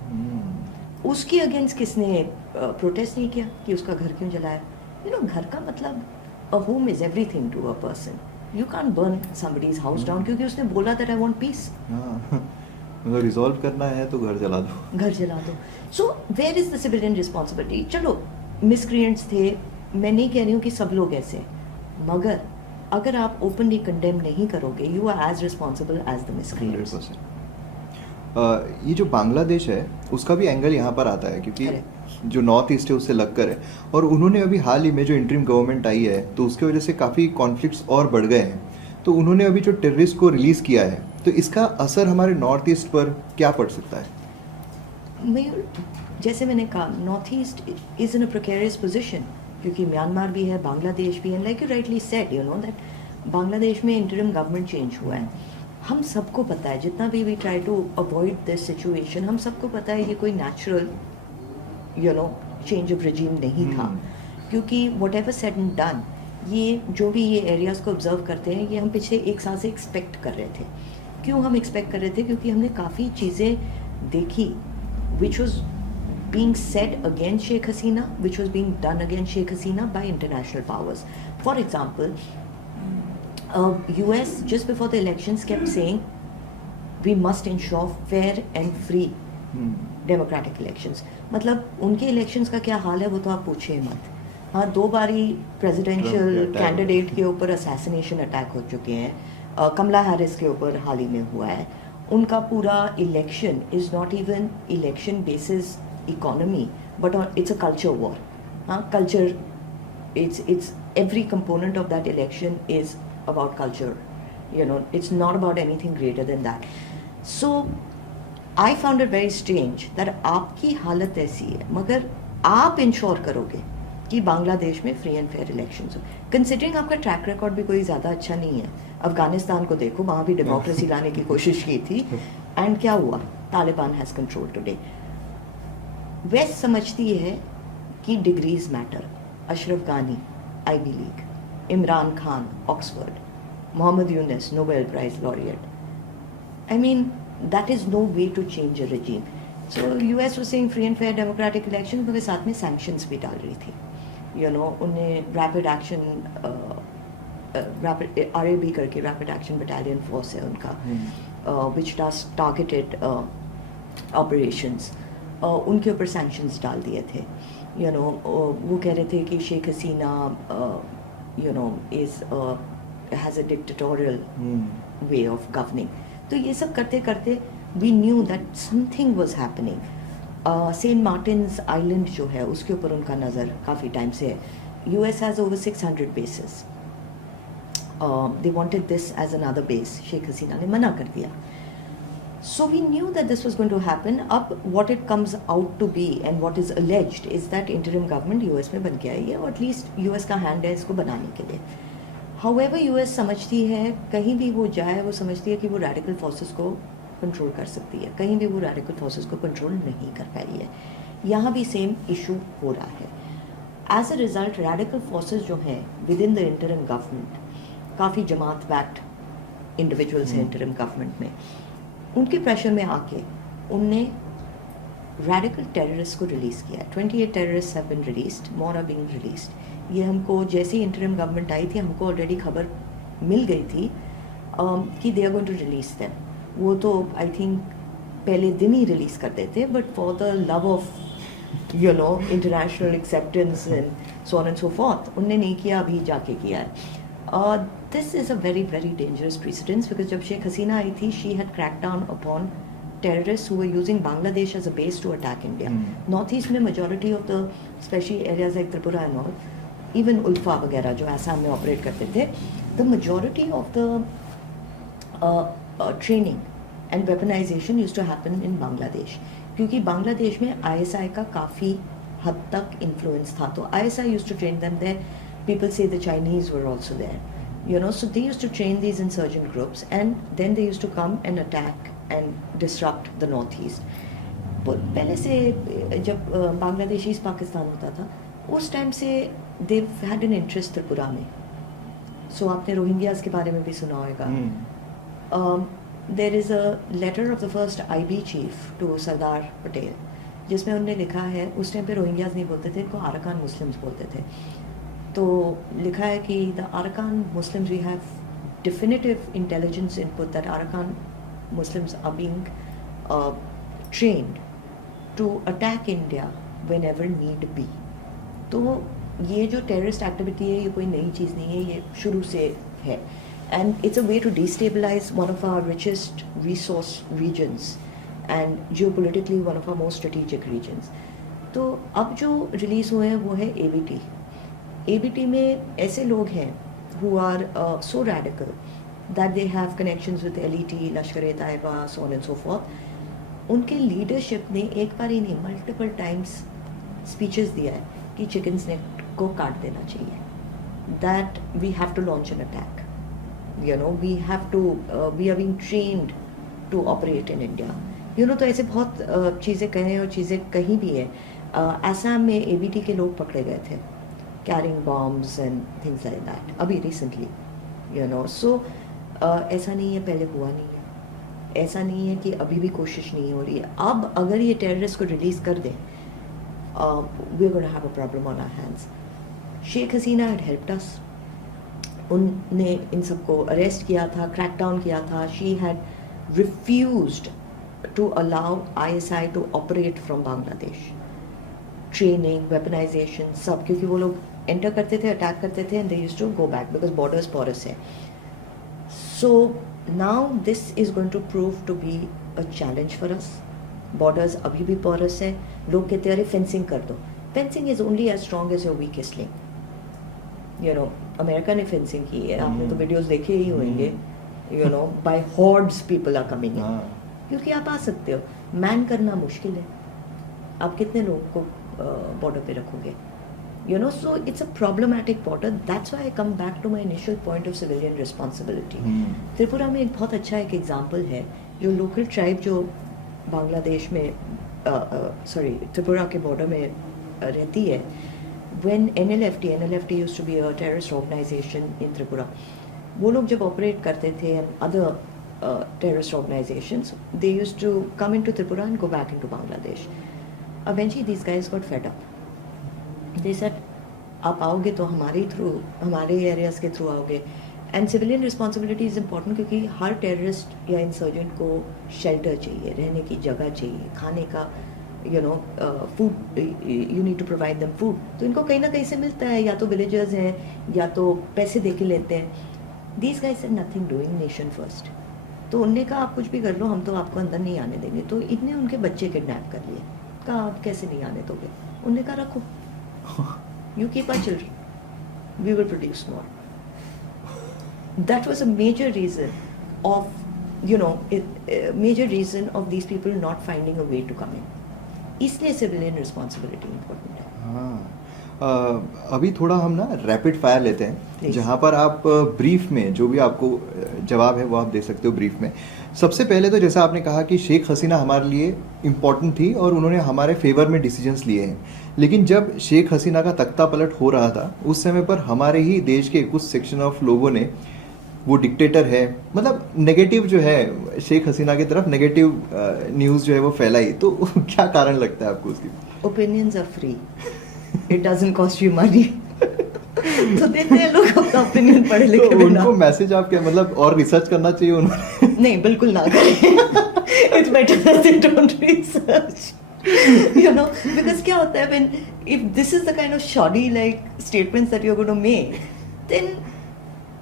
उसके अगेंस्ट किसने प्रोटेस्ट नहीं किया कि उसका घर क्यों जलाया? घर का मतलब a home is everything to a person. You can't burn somebody's house down क्योंकि उसने बोला that I want peace. अगर रिजॉल्व करना है तो घर जला दो. घर जला दो. So where is the civilian responsibility? चलो मिसक्रिएंट्स थे, मैं नहीं कह रही हूँ कि सब लोग ऐसे हैं, मगर अगर आप ओपनली कंडेम नहीं करोगे, you are as responsible as the miscreants. 100%. ये जो बांग्लादेश है उसका भी एंगल यहाँ पर आता है, क्योंकि जो नॉर्थ ईस्ट है उससे लगकर है, और उन्होंने अभी हाल ही में जो इंटरिम गवर्नमेंट आई है तो उसकी वजह से काफ़ी कॉन्फ्लिक्ट्स और बढ़ गए हैं. तो उन्होंने अभी जो टेररिस्ट को रिलीज़ किया है, तो इसका असर हमारे नॉर्थ ईस्ट पर क्या पड़ सकता है? जैसे मैंने कहा, north east is in a precarious position, क्योंकि म्यांमार भी है, बांग्लादेश भी है. Like you rightly said, that Bangladesh में इंटरिम गवर्नमेंट चेंज हुआ है. हम सबको पता है, जितना भी we try to avoid this situation, हम सबको पता है ये कोई नेचुरल चेंज ऑफ रिजीम नहीं था. क्योंकि what ever said and done, ये जो भी ये एरियाज़ को ऑब्जर्व करते हैं, ये हम पिछले 1 साल से एक्सपेक्ट कर रहे थे. क्यों हम एक्सपेक्ट कर रहे थे? क्योंकि हमने काफ़ी चीज़ें देखी which was being said against Sheikh Hasina, which was being done against Sheikh Hasina by international powers. For example, US just before the elections kept saying we must ensure fair and free democratic elections. मतलब उनके elections का क्या हाल है वो तो आप पूछिए मत. हाँ, 2 बारी प्रेसिडेंशियल कैंडिडेट के ऊपर असैसिनेशन अटैक हो चुके हैं. कमला हैरिस के ऊपर हाल ही में हुआ है. उनका पूरा election is not even election basis economy, but it's a culture war. Culture, it's every component of that election is about culture. It's not about anything greater than that. So I found it very strange that आपकी हालत ऐसी है, मगर आप ensure करोगे कि बांग्लादेश में free and fair elections हो। कंसिडरिंग आपका ट्रैक रिकॉर्ड भी कोई ज़्यादा अच्छा नहीं है, अफगानिस्तान को देखो, वहाँ भी डेमोक्रेसी लाने की कोशिश की थी एंड क्या हुआ, Taliban has control today. West समझती है कि degrees matter, Ashraf Ghani Ivy League, Imran Khan Oxford, Mohammad Yunus Nobel prize laureate, I mean, that is no way to change a regime. So US was saying free and fair democratic elections, मगर साथ में sanctions भी डाल रही थी. You know, उन्हें rapid action, rapid RAB करके rapid action battalion force है उनका, which does targeted operations. उनके ऊपर sanctions डाल दिए थे. You know, वो कह रहे थे कि Sheikh Hasina, you know, has a dictatorial way of governing. तो ये सब करते करते we knew that something was happening. Saint Martin's island जो है उसके ऊपर उनका नज़र काफ़ी टाइम से है। US has over 600 bases, they wanted this as another base, Sheikh Hasina ने मना कर दिया। So we knew that this was going to happen. अब what it comes out to be and what is alleged is that interim government US में बन के आई है, और एटलीस्ट US का हैंड है इसको बनाने के लिए। However, US समझती है कहीं भी वो जाए, वो समझती है कि वो रैडिकल फोर्सेस को कंट्रोल कर सकती है, कहीं भी वो रैडिकल फोर्सेस को कंट्रोल नहीं कर पाई है। यहाँ भी सेम इशू हो रहा है। As a result radical forces जो हैं within the interim government, काफ़ी जमात बैक्ड इंडिविजुअल्स हैं इंटरिम गवर्नमेंट में, उनके प्रेशर में आके उनने रैडिकल टेररिस्ट को रिलीज़ किया। 28 terrorist have been released, more are being released. ये हमको जैसे ही इंटरिम गवर्नमेंट आई थी हमको ऑलरेडी खबर मिल गई थी कि they are going to release them. वो तो आई थिंक पहले दिन ही रिलीज़ कर देते, but for the love of you know international acceptance and so on and so forth उनने नहीं किया, अभी जाके किया है। This is a very very dangerous precedence, because जब शेख हसीना आई थी she had crack down upon terrorists who were using Bangladesh as a base to attack India. Northeast में majority of the especially areas like Tripura and all, even Ulfa वगैरह जो आसाम में operate करते थे, the majority of the training and weaponization used to happen in Bangladesh, क्योंकि बांग्लादेश में ISI का काफ़ी हद तक influence था, तो ISI used to train them there. People say the Chinese were also there, you know, so they used to train these insurgent groups and then they used to come and attack and disrupt the northeast. पहले से जब Bangladesh east Pakistan होता था उस time से they've had an interest Tripura में। सो आपने Rohingyas के बारे में भी सुना होगा। There is a letter of the first IB chief to Sardar Patel जिसमें उन्होंने लिखा है, उस टाइम पे रोहिंग्यास नहीं बोलते थे, इनको अराकान मुस्लिम्स बोलते थे। तो लिखा है कि the Arakan Muslims we have definitive intelligence input that Arakan Muslims are being trained to attack India whenever need be. तो ये जो टेररिस्ट एक्टिविटी है ये कोई नई चीज़ नहीं है, ये शुरू से है, and it's a way to destabilise one of our richest resource regions and geopolitically one of our most strategic regions. तो अब जो रिलीज़ हुए हैं वो है ABT। ABT में ऐसे लोग हैं who are so radical that they have connections with LET, Lashkar-e-Taiba, so on and so forth. उनके लीडरशिप ने एक बार ही नहीं मल्टीपल टाइम्स स्पीचेस दिया है कि चिकन्स नेक को काट देना चाहिए, that we have to launch an attack, you know we have to we are being trained to operate in India, you know. तो ऐसे बहुत चीज़ें कहें और चीज़ें कहीं भी है। आसाम में ABT के लोग पकड़े गए थे carrying bombs and things like that अभी रिसेंटली, यू नो। सो ऐसा नहीं है पहले हुआ नहीं है, ऐसा नहीं है कि अभी भी कोशिश नहीं हो रही है। अब अगर ये टेररिस्ट को रिलीज़ कर दें we are gonna have a problem on our hands. Sheikh Hasina had helped us, उनने इन सबको अरेस्ट किया था, क्रैक डाउन किया था। She had refused to allow ISI to operate from Bangladesh, training, weaponization सब, क्योंकि वो लोग एंटर करते थे, अटैक करते थे and they used to go back because borders porous है। So now this is going to prove to be a challenge for us. Borders अभी भी पोरस है, लोग कहते हैं अरे फेंसिंग कर दो। Fencing is only as strong as your weakest link, you know. America ने फेंसिंग की है, आपने तो वीडियोस देखे ही होंगे, you know, by hordes people are coming in, क्योंकि आप आ सकते हो, मैन करना मुश्किल है। आप कितने लोगों को बॉर्डर पे रखोगे, You know, so it's a problematic border. That's why I come back to my initial point of civilian responsibility. Tripura में एक बहुत अच्छा एक एग्जाम्पल है, जो लोकल ट्राइब जो बांग्लादेश में त्रिपुरा के बॉर्डर में रहती है, when NLFT used to be a terrorist organization in Tripura, वो लोग जब ऑपरेट करते थे and other terrorist organizations, they used to come into Tripura and go back into Bangladesh. Eventually these guys got fed up. They said, आप आओगे तो हमारे through, हमारे एरियाज के थ्रू आओगे. And civilian responsibility is important क्योंकि हर terrorist या इंसर्जेंट को शेल्टर चाहिए, रहने की जगह चाहिए, खाने का food, you need to provide them food. तो इनको कहीं ना कहीं से मिलता है, या तो विलेजर्स हैं या तो पैसे दे के लेते हैं. These guys are nothing doing nation first. तो उनने कहा आप कुछ भी कर लो, हम तो आपको अंदर नहीं आने देंगे. तो इतने उनके बच्चे किडनैप कर लिए. कहा आप कैसे नहीं आने दोगे? उनने कहा रखो, you keep our children, we will produce more. That was a major reason of, major reason of these people not finding a way to come in. इसलिए civilian responsibility important है. हाँ, अभी थोड़ा हम ना रैपिड फायर लेते हैं, Please. जहाँ पर आप ब्रीफ में जो भी आपको जवाब है वो आप दे सकते हो ब्रीफ में. सबसे पहले तो जैसा आपने कहा कि शेख हसीना हमारे लिए इम्पॉर्टेंट थी और उन्होंने हमारे फेवर में डिसीजंस लिए हैं. लेकिन जब शेख हसीना का तख्ता पलट हो रहा था, उस समय पर हमारे ही देश के कुछ सेक्शन ऑफ लोगों ने वो डिक्टेटर है, मतलब नेगेटिव जो है शेख हसीना की तरफ नेगेटिव न्यूज़ जो है वो फैलाई. तो क्या कारण लगता है आपको उसकी? Opinions are free. It doesn't cost you money. तो देते हैं लोग अपना ओपिनियन पढ़े लिखे तो बिना. उनको मैसेज आप क्या, मतलब और रिसर्च करना चाहिए उन्होंने? नहीं, बिल्कुल ना करें. It's better that they don't research. Because क्या होता है, when if this is the kind of shoddy like statements that you're going to make, then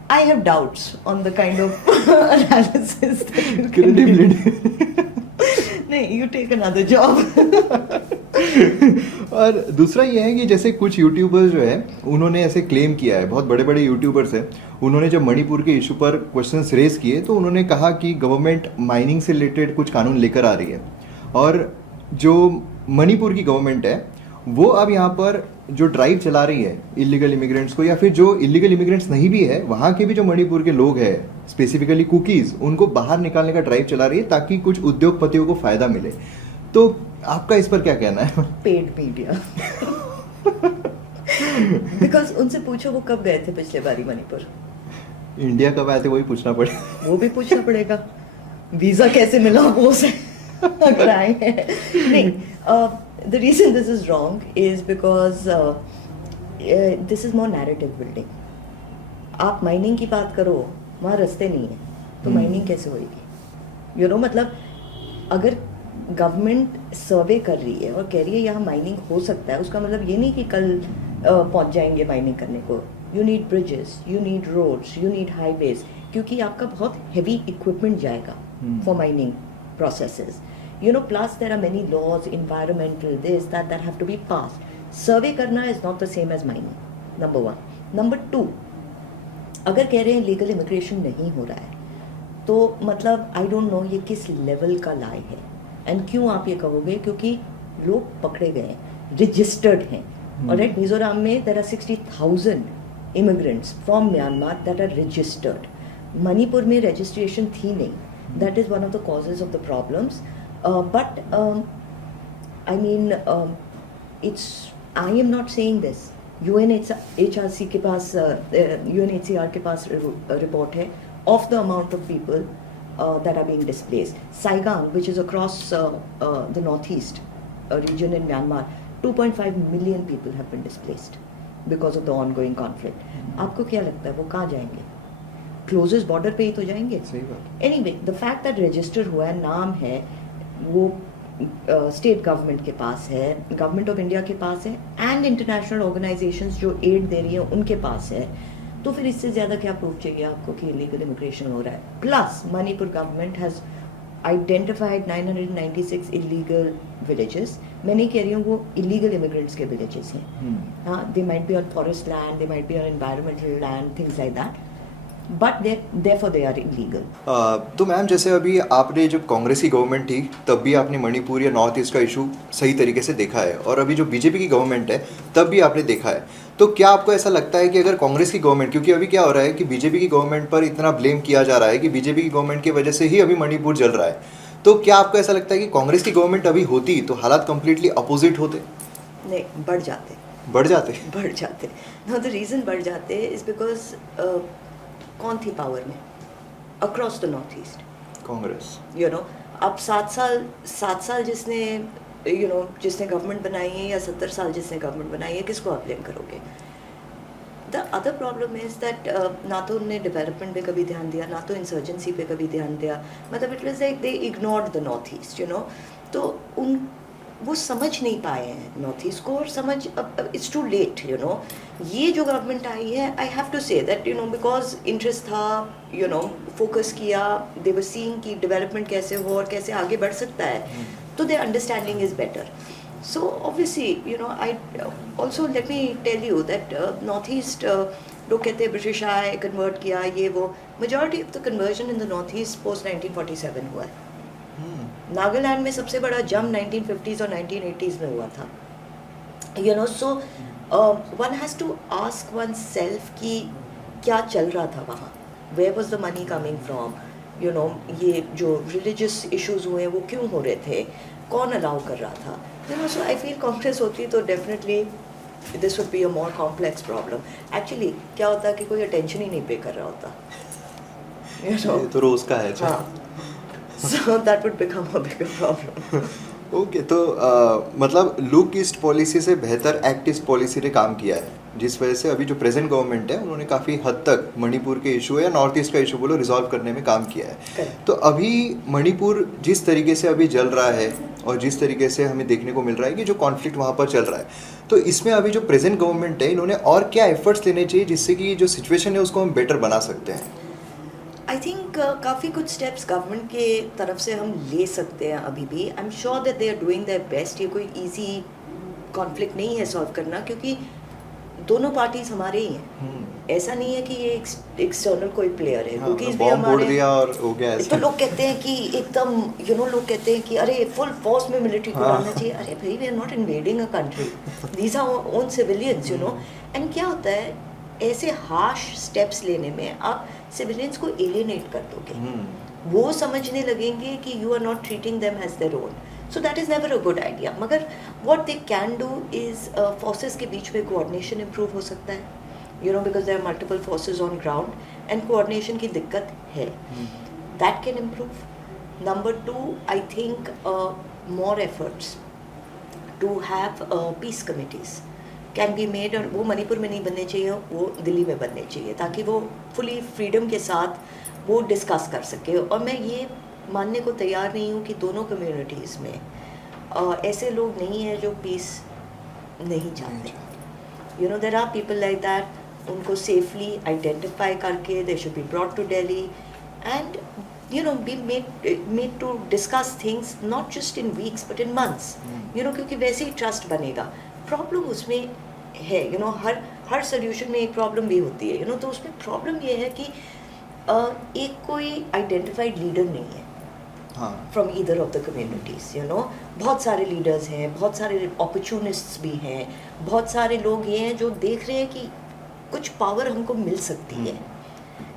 I have doubts on the kind of analysis that you can do. Credibility. नहीं, you take another job. और दूसरा ये है कि जैसे कुछ YouTubers जो है उन्होंने ऐसे क्लेम किया है, बहुत बड़े बड़े यूट्यूबर्स हैं, उन्होंने जब मणिपुर के इशू पर क्वेश्चंस रेज किए तो उन्होंने कहा कि गवर्नमेंट माइनिंग से रिलेटेड कुछ कानून लेकर आ रही है, और जो मणिपुर की गवर्नमेंट है वो अब यहाँ पर जो ड्राइव चला रही है इलीगल इमिग्रेंट्स को, या फिर जो इलीगल इमिग्रेंट्स नहीं भी है वहाँ के भी जो मणिपुर के लोग हैं, स्पेसिफिकली कुकीज़, उनको बाहर निकालने का ड्राइव चला रही है ताकि कुछ उद्योगपतियों को फ़ायदा मिले. तो आपका इस पर क्या कहना है? Paid media. बिकॉज उनसे पूछो वो कब गए थे पिछले बारी मणिपुर. इंडिया कब आए थे वही पूछना पड़ेगा. वो भी पूछना पड़ेगा. वीजा कैसे मिला वो से अगर आए हैं. नहीं, the reason this is wrong is because this is more narrative building. आप माइनिंग की बात करो, वहाँ रास्ते नहीं है तो माइनिंग कैसे होगी? मतलब अगर गवर्नमेंट सर्वे कर रही है और कह रही है यहाँ माइनिंग हो सकता है, उसका मतलब ये नहीं कि कल पहुँच जाएंगे माइनिंग करने को. You need bridges, you need roads, you need highways, क्योंकि आपका बहुत हेवी इक्विपमेंट जाएगा for mining processes. Plus there are many laws, environmental, this, that have to be passed. Survey करना is not the same as mining, number one. Number two, अगर कह रहे हैं legal immigration नहीं हो रहा है, तो मतलब आई डोंट नो ये किस लेवल का लाई है. एंड क्यों आप ये कहोगे? क्योंकि लोग पकड़े गए हैं, रजिस्टर्ड हैं. ऑलराइट, मिजोरम में there are 60,000 immigrants from Myanmar that are registered. Manipur में रजिस्ट्रेशन थी नहीं. That is one of the causes of the problems. But I mean, I am not saying this. UNHRC के पास UNHCR के पास report है of the amount of people that are being displaced. Saigon, which is across the northeast region in Myanmar, 2.5 million people have been displaced because of the ongoing conflict. आपको क्या लगता है वो कहाँ जाएंगे? क्लोजेस्ट बॉर्डर पे ही तो जाएंगे. सही बात. Anyway, the fact that register हुआ है, नाम है, वो स्टेट गवर्नमेंट के पास है, गवर्नमेंट ऑफ इंडिया के पास है, एंड इंटरनेशनल ऑर्गेनाइजेशंस जो एड दे रही हैं उनके पास है. तो फिर इससे ज़्यादा क्या प्रूफ चाहिए आपको कि इलीगल इमिग्रेशन हो रहा है? Plus Manipur government has identified 996 illegal villages. मैं नहीं कह रही हूँ वो इलीगल इमिग्रेंट्स के विलेजेस हैं. हाँ, they might be on forest land, they might be on environmental land, things like that, but therefore they are illegal. तो मैम, जैसे अभी आपने जब कांग्रेस की गवर्नमेंट थी तब भी आपने मणिपुर या नॉर्थ ईस्ट का इशू सही तरीके से देखा है, और अभी जो बीजेपी की गवर्नमेंट है तब भी आपने देखा है. तो क्या आपको ऐसा लगता है कि अगर कांग्रेस की गवर्नमेंट, क्योंकि अभी क्या हो रहा है कि बीजेपी की गवर्नमेंट पर इतना ब्लेम किया जा रहा है कि बीजेपी की गवर्नमेंट की वजह से ही अभी मणिपुर जल रहा है, तो क्या आपको ऐसा लगता है कि कांग्रेस की गवर्नमेंट अभी होती तो हालात कंप्लीटली अपोजिट होते, नहीं, बढ़ जाते, बढ़ जाते? बढ़ जाते। नो, द रीज़न बढ़ जाते इज़ बिकॉज कौन थी पावर में across the north east? Congress. You know, अब 7 साल जिसने जिसने गवर्नमेंट बनाई है या 70 साल जिसने गवर्नमेंट बनाई है, किसको आप ब्लेम करोगे? The other problem is that ना तो उन्होंने डेवलपमेंट पे कभी ध्यान दिया, ना तो इंसर्जेंसी पे कभी ध्यान दिया। मतलब it was like they ignored the north east, तो उन वो समझ नहीं पाए हैं नॉर्थ ईस्ट को, और समझ अब इट्स टू लेट। ये जो गवर्नमेंट आई है, I have to say that because interest था, फोकस किया, दे वर सीइंग कि डेवलपमेंट कैसे हो और कैसे आगे बढ़ सकता है, तो their understanding is better. So obviously, I also let me tell you that North East, लोग कहते हैं ब्रिटिश आए, कन्वर्ट किया, ये वो, majority of the conversion in the North East post 1947 हुआ है। नागालैंड में सबसे बड़ा जम 1950s और 1980s में हुआ था। So one has to ask oneself कि क्या चल रहा था वहाँ, where was the money coming from, ये जो religious issues हुए वो क्यों हो रहे थे, कौन अलाउ कर रहा था। So I feel कांग्रेस होती तो definitely this would be a more complex problem. Actually क्या होता कि कोई attention ही नहीं पे कर रहा होता, ये तो रोज का है। हाँ, so that would become a bigger problem. Okay, तो मतलब लुक ईस्ट पॉलिसी से बेहतर एक्ट ईस्ट पॉलिसी ने काम किया है, जिस वजह से अभी जो प्रेजेंट गवर्नमेंट है उन्होंने काफ़ी हद तक मणिपुर के इशू या नॉर्थ ईस्ट का इशू बोलो रिजॉल्व करने में काम किया है। Correct. तो अभी मणिपुर जिस तरीके से अभी जल रहा है और जिस तरीके से हमें देखने को मिल रहा है कि जो कॉन्फ्लिक्ट वहाँ पर चल रहा है, तो इसमें अभी जो प्रेजेंट गवर्नमेंट है इन्होंने और क्या एफर्ट्स लेने चाहिए जिससे कि जो सिचुएशन है उसको हम बेटर बना सकते हैं? आई थिंक काफ़ी कुछ स्टेप्स गवर्नमेंट के तरफ से हम ले सकते हैं अभी भी। I am sure that they are doing their best. ये कोई इजी कॉन्फ्लिक्ट नहीं है सॉल्व करना, क्योंकि दोनों पार्टीज हमारे ही हैं। ऐसा नहीं है कि ये एक्सटर्नल कोई प्लेयर है, क्योंकि हाँ, भी बॉम्ब फोड़ हमारे दिया और हो गया ऐसा। तो लोग कहते हैं कि एकदम लोग कहते हैं कि अरे फुल फोर्स में मिलिट्री को डालना चाहिए। अरे भाई, we are not invading a country, these are own civilians, and क्या होता है ऐसे हार्श स्टेप्स लेने में आप सिविलियंस को एलियनेट कर दोगे। वो समझने लगेंगे कि you are not treating them as their own, so that is never a good idea. मगर what they can do is forces के बीच में कोऑर्डिनेशन इम्प्रूव हो सकता है, because there are multiple forces on ground and coordination की दिक्कत है, that can improve. Number 2, I think more efforts to have peace committees can be made, और वो मणिपुर में नहीं बनने चाहिए, वो दिल्ली में बनने चाहिए, ताकि वो फुली फ्रीडम के साथ वो डिस्कस कर सके। और मैं ये मानने को तैयार नहीं हूँ कि दोनों कम्युनिटीज़ में ऐसे लोग नहीं हैं जो पीस नहीं चाहते। There are people like that, उनको सेफली आइडेंटिफाई करके they should be brought to Delhi and be made to discuss things not just in weeks but in months, क्योंकि वैसे ही ट्रस्ट बनेगा। प्रॉब्लम उसमें है, हर सोल्यूशन में एक प्रॉब्लम भी होती है, तो उसमें प्रॉब्लम ये है कि एक कोई आइडेंटिफाइड लीडर नहीं है from either of the communities. बहुत सारे लीडर्स हैं, बहुत सारे अपॉर्चुनिस्ट्स भी हैं, बहुत सारे लोग ये हैं जो देख रहे हैं कि कुछ पावर हमको मिल सकती है,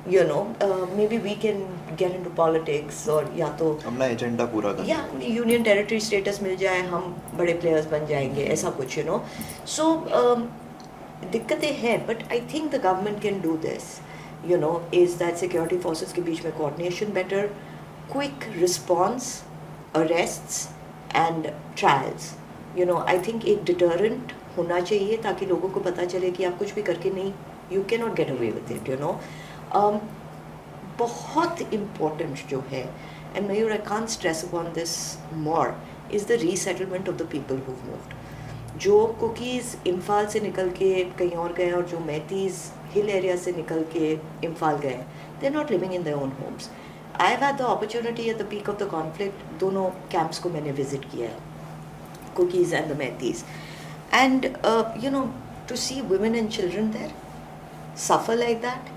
maybe we can get into politics, और या तो अपना एजेंडा पूरा करना, या यूनियन टेरिटरी स्टेटस मिल जाए, हम बड़े प्लेयर्स बन जाएंगे, ऐसा कुछ। सो दिक्कतें हैं, but I think the government can do this, is that security forces के बीच में coordination better, quick response, अरेस्ट्स and trials. I think एक डिटरेंट होना चाहिए, ताकि लोगों को पता चले कि आप कुछ भी करके नहीं, you can not get away with it. बहुत इम्पोर्टेंट जो है, and Mayur I can't stress upon this more, is the resettlement of the people who moved. जो कुकीज़ इम्फाल से निकल के कहीं और गए, और जो मैतीज़ हिल एरिया से निकल के इम्फाल गए, they are not living in their own homes. I have had the opportunity at the peak of the conflict, दोनों कैंप्स को मैंने विजिट किया है, Kukis and the Meiteis, and to see women and children there suffer like that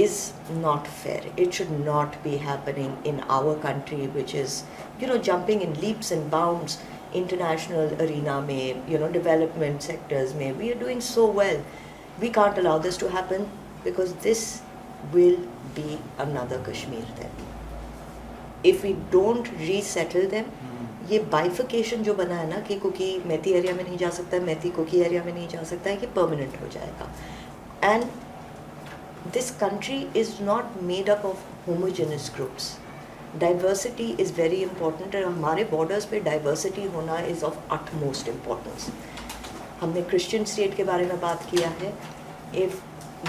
is not fair. It should not be happening in our country, which is, jumping in leaps and bounds international arena में, development sectors में, we are doing so well. We can't allow this to happen because this will be another Kashmir then. If we don't resettle them, ये बाइफिकेशन जो बना है ना कि cookie Maiti area में नहीं जा सकता है, मैती कुकी एरिया में नहीं जा सकता है, कि परमानेंट हो जाएगा. And this country is not made up of homogenous groups. Diversity is very important और हमारे बॉर्डर्स पे डाइवर्सिटी होना इज़ ऑफ अटमोस्ट इम्पोर्टेंस. हमने क्रिश्चियन स्टेट के बारे में बात किया है. If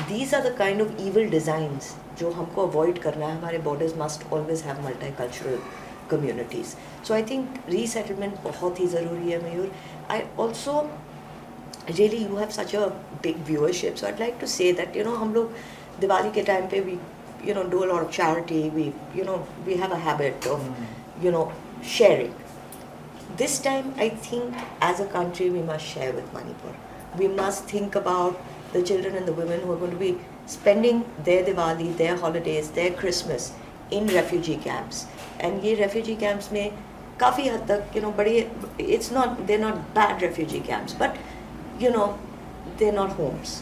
these are the kind of evil designs जो हमको अवॉइड करना है, हमारे borders must always have multi cultural communities. So I think resettlement बहुत ही ज़रूरी है मयूर. I also really you have such a big viewership, so I'd like to say that हम लोग दिवाली के टाइम पे we do a lot of charity. We have a habit of sharing. This time I think as a country we must share with Manipur. We must think about the children and the women who are going to be spending their Diwali, their holidays, their Christmas in refugee camps. And ये refugee camps में काफ़ी हद तक बड़े they're not bad refugee camps, but they're not homes.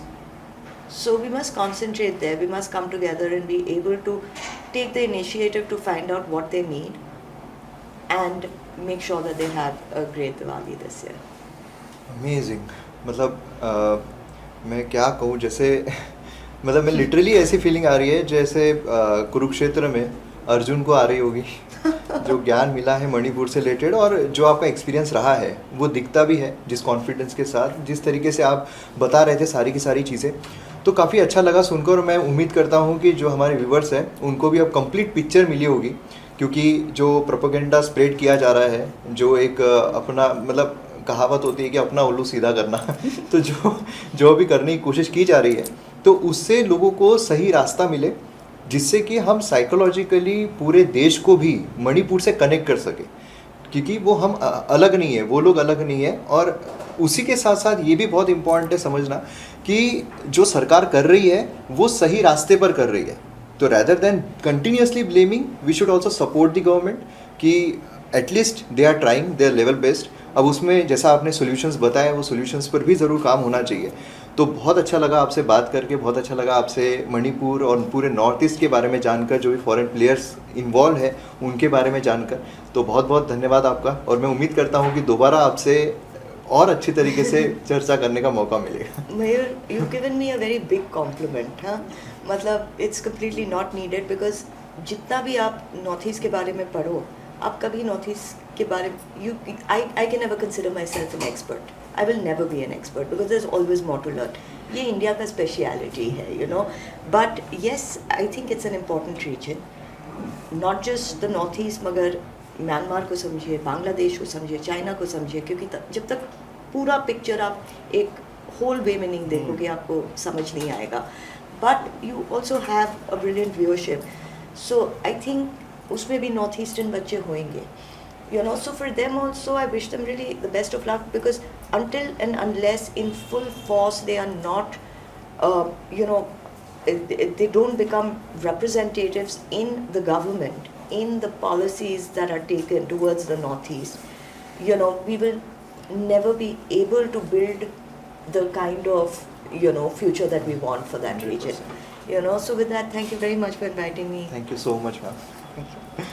So we must concentrate there. We must come together and be able to take the initiative to find out what they need and make sure that they have a great Diwali this year. Amazing. मतलब मैं क्या कहूँ, जैसे मतलब मैं literally ऐसी feeling आ रही है जैसे कुरुक्षेत्र में अर्जुन को आ रही होगी. जो ज्ञान मिला है मणिपुर से रिलेटेड और जो आपका एक्सपीरियंस रहा है वो दिखता भी है जिस कॉन्फिडेंस के साथ, जिस तरीके से आप बता रहे थे सारी की सारी चीज़ें, तो काफ़ी अच्छा लगा सुनकर. और मैं उम्मीद करता हूँ कि जो हमारे व्यूवर्स हैं उनको भी अब कंप्लीट पिक्चर मिली होगी, क्योंकि जो प्रोपेगेंडा स्प्रेड किया जा रहा है, जो एक अपना मतलब कहावत होती है कि अपना उल्लू सीधा करना तो जो भी करने की कोशिश की जा रही है, तो उससे लोगों को सही रास्ता मिले, जिससे कि हम साइकोलॉजिकली पूरे देश को भी मणिपुर से कनेक्ट कर सके, क्योंकि वो हम अलग नहीं है, वो लोग अलग नहीं है. और उसी के साथ साथ ये भी बहुत इम्पॉर्टेंट है समझना कि जो सरकार कर रही है वो सही रास्ते पर कर रही है. तो rather than continuously blaming, we should also support the government कि at least they are trying their level best. अब उसमें जैसा आपने सॉल्यूशंस बताए, वो सॉल्यूशंस पर भी ज़रूर काम होना चाहिए. तो बहुत अच्छा लगा आपसे बात करके, बहुत अच्छा लगा आपसे मणिपुर और पूरे नॉर्थ ईस्ट के बारे में जानकर, जो भी फॉरेन प्लेयर्स इन्वॉल्व है उनके बारे में जानकर. तो बहुत बहुत धन्यवाद आपका, और मैं उम्मीद करता हूँ कि दोबारा आपसे और अच्छी तरीके से चर्चा करने का मौका मिलेगा. मयूर, you've given me a very big compliment. हाँ, मतलब it's completely not needed because जितना भी आप नॉर्थ ईस्ट के बारे में पढ़ो, आप कभी नॉर्थ ईस्ट के बारे में I can never consider myself an expert. I will never be an expert because there's always more to learn. ये इंडिया का स्पेशलिटी है, But yes, I think it's an important region. Not just the North East, मगर Myanmar को समझिए, बांग्लादेश को समझिए, China को समझिए, क्योंकि जब तक पूरा पिक्चर आप एक होल वे में नहीं देखोगे आपको समझ नहीं आएगा. But you also have a brilliant viewership. So I think उसमें भी नॉर्थ ईस्टर्न बच्चे होंगे. So for them also I wish them really the best of luck, because until and unless in full force they are not, they don't become representatives in the government, in the policies that are taken towards the Northeast, we will never be able to build the kind of, future that we want for that 100%. region. So with that, thank you very much for inviting me. Thank you so much, ma'am. Thank you.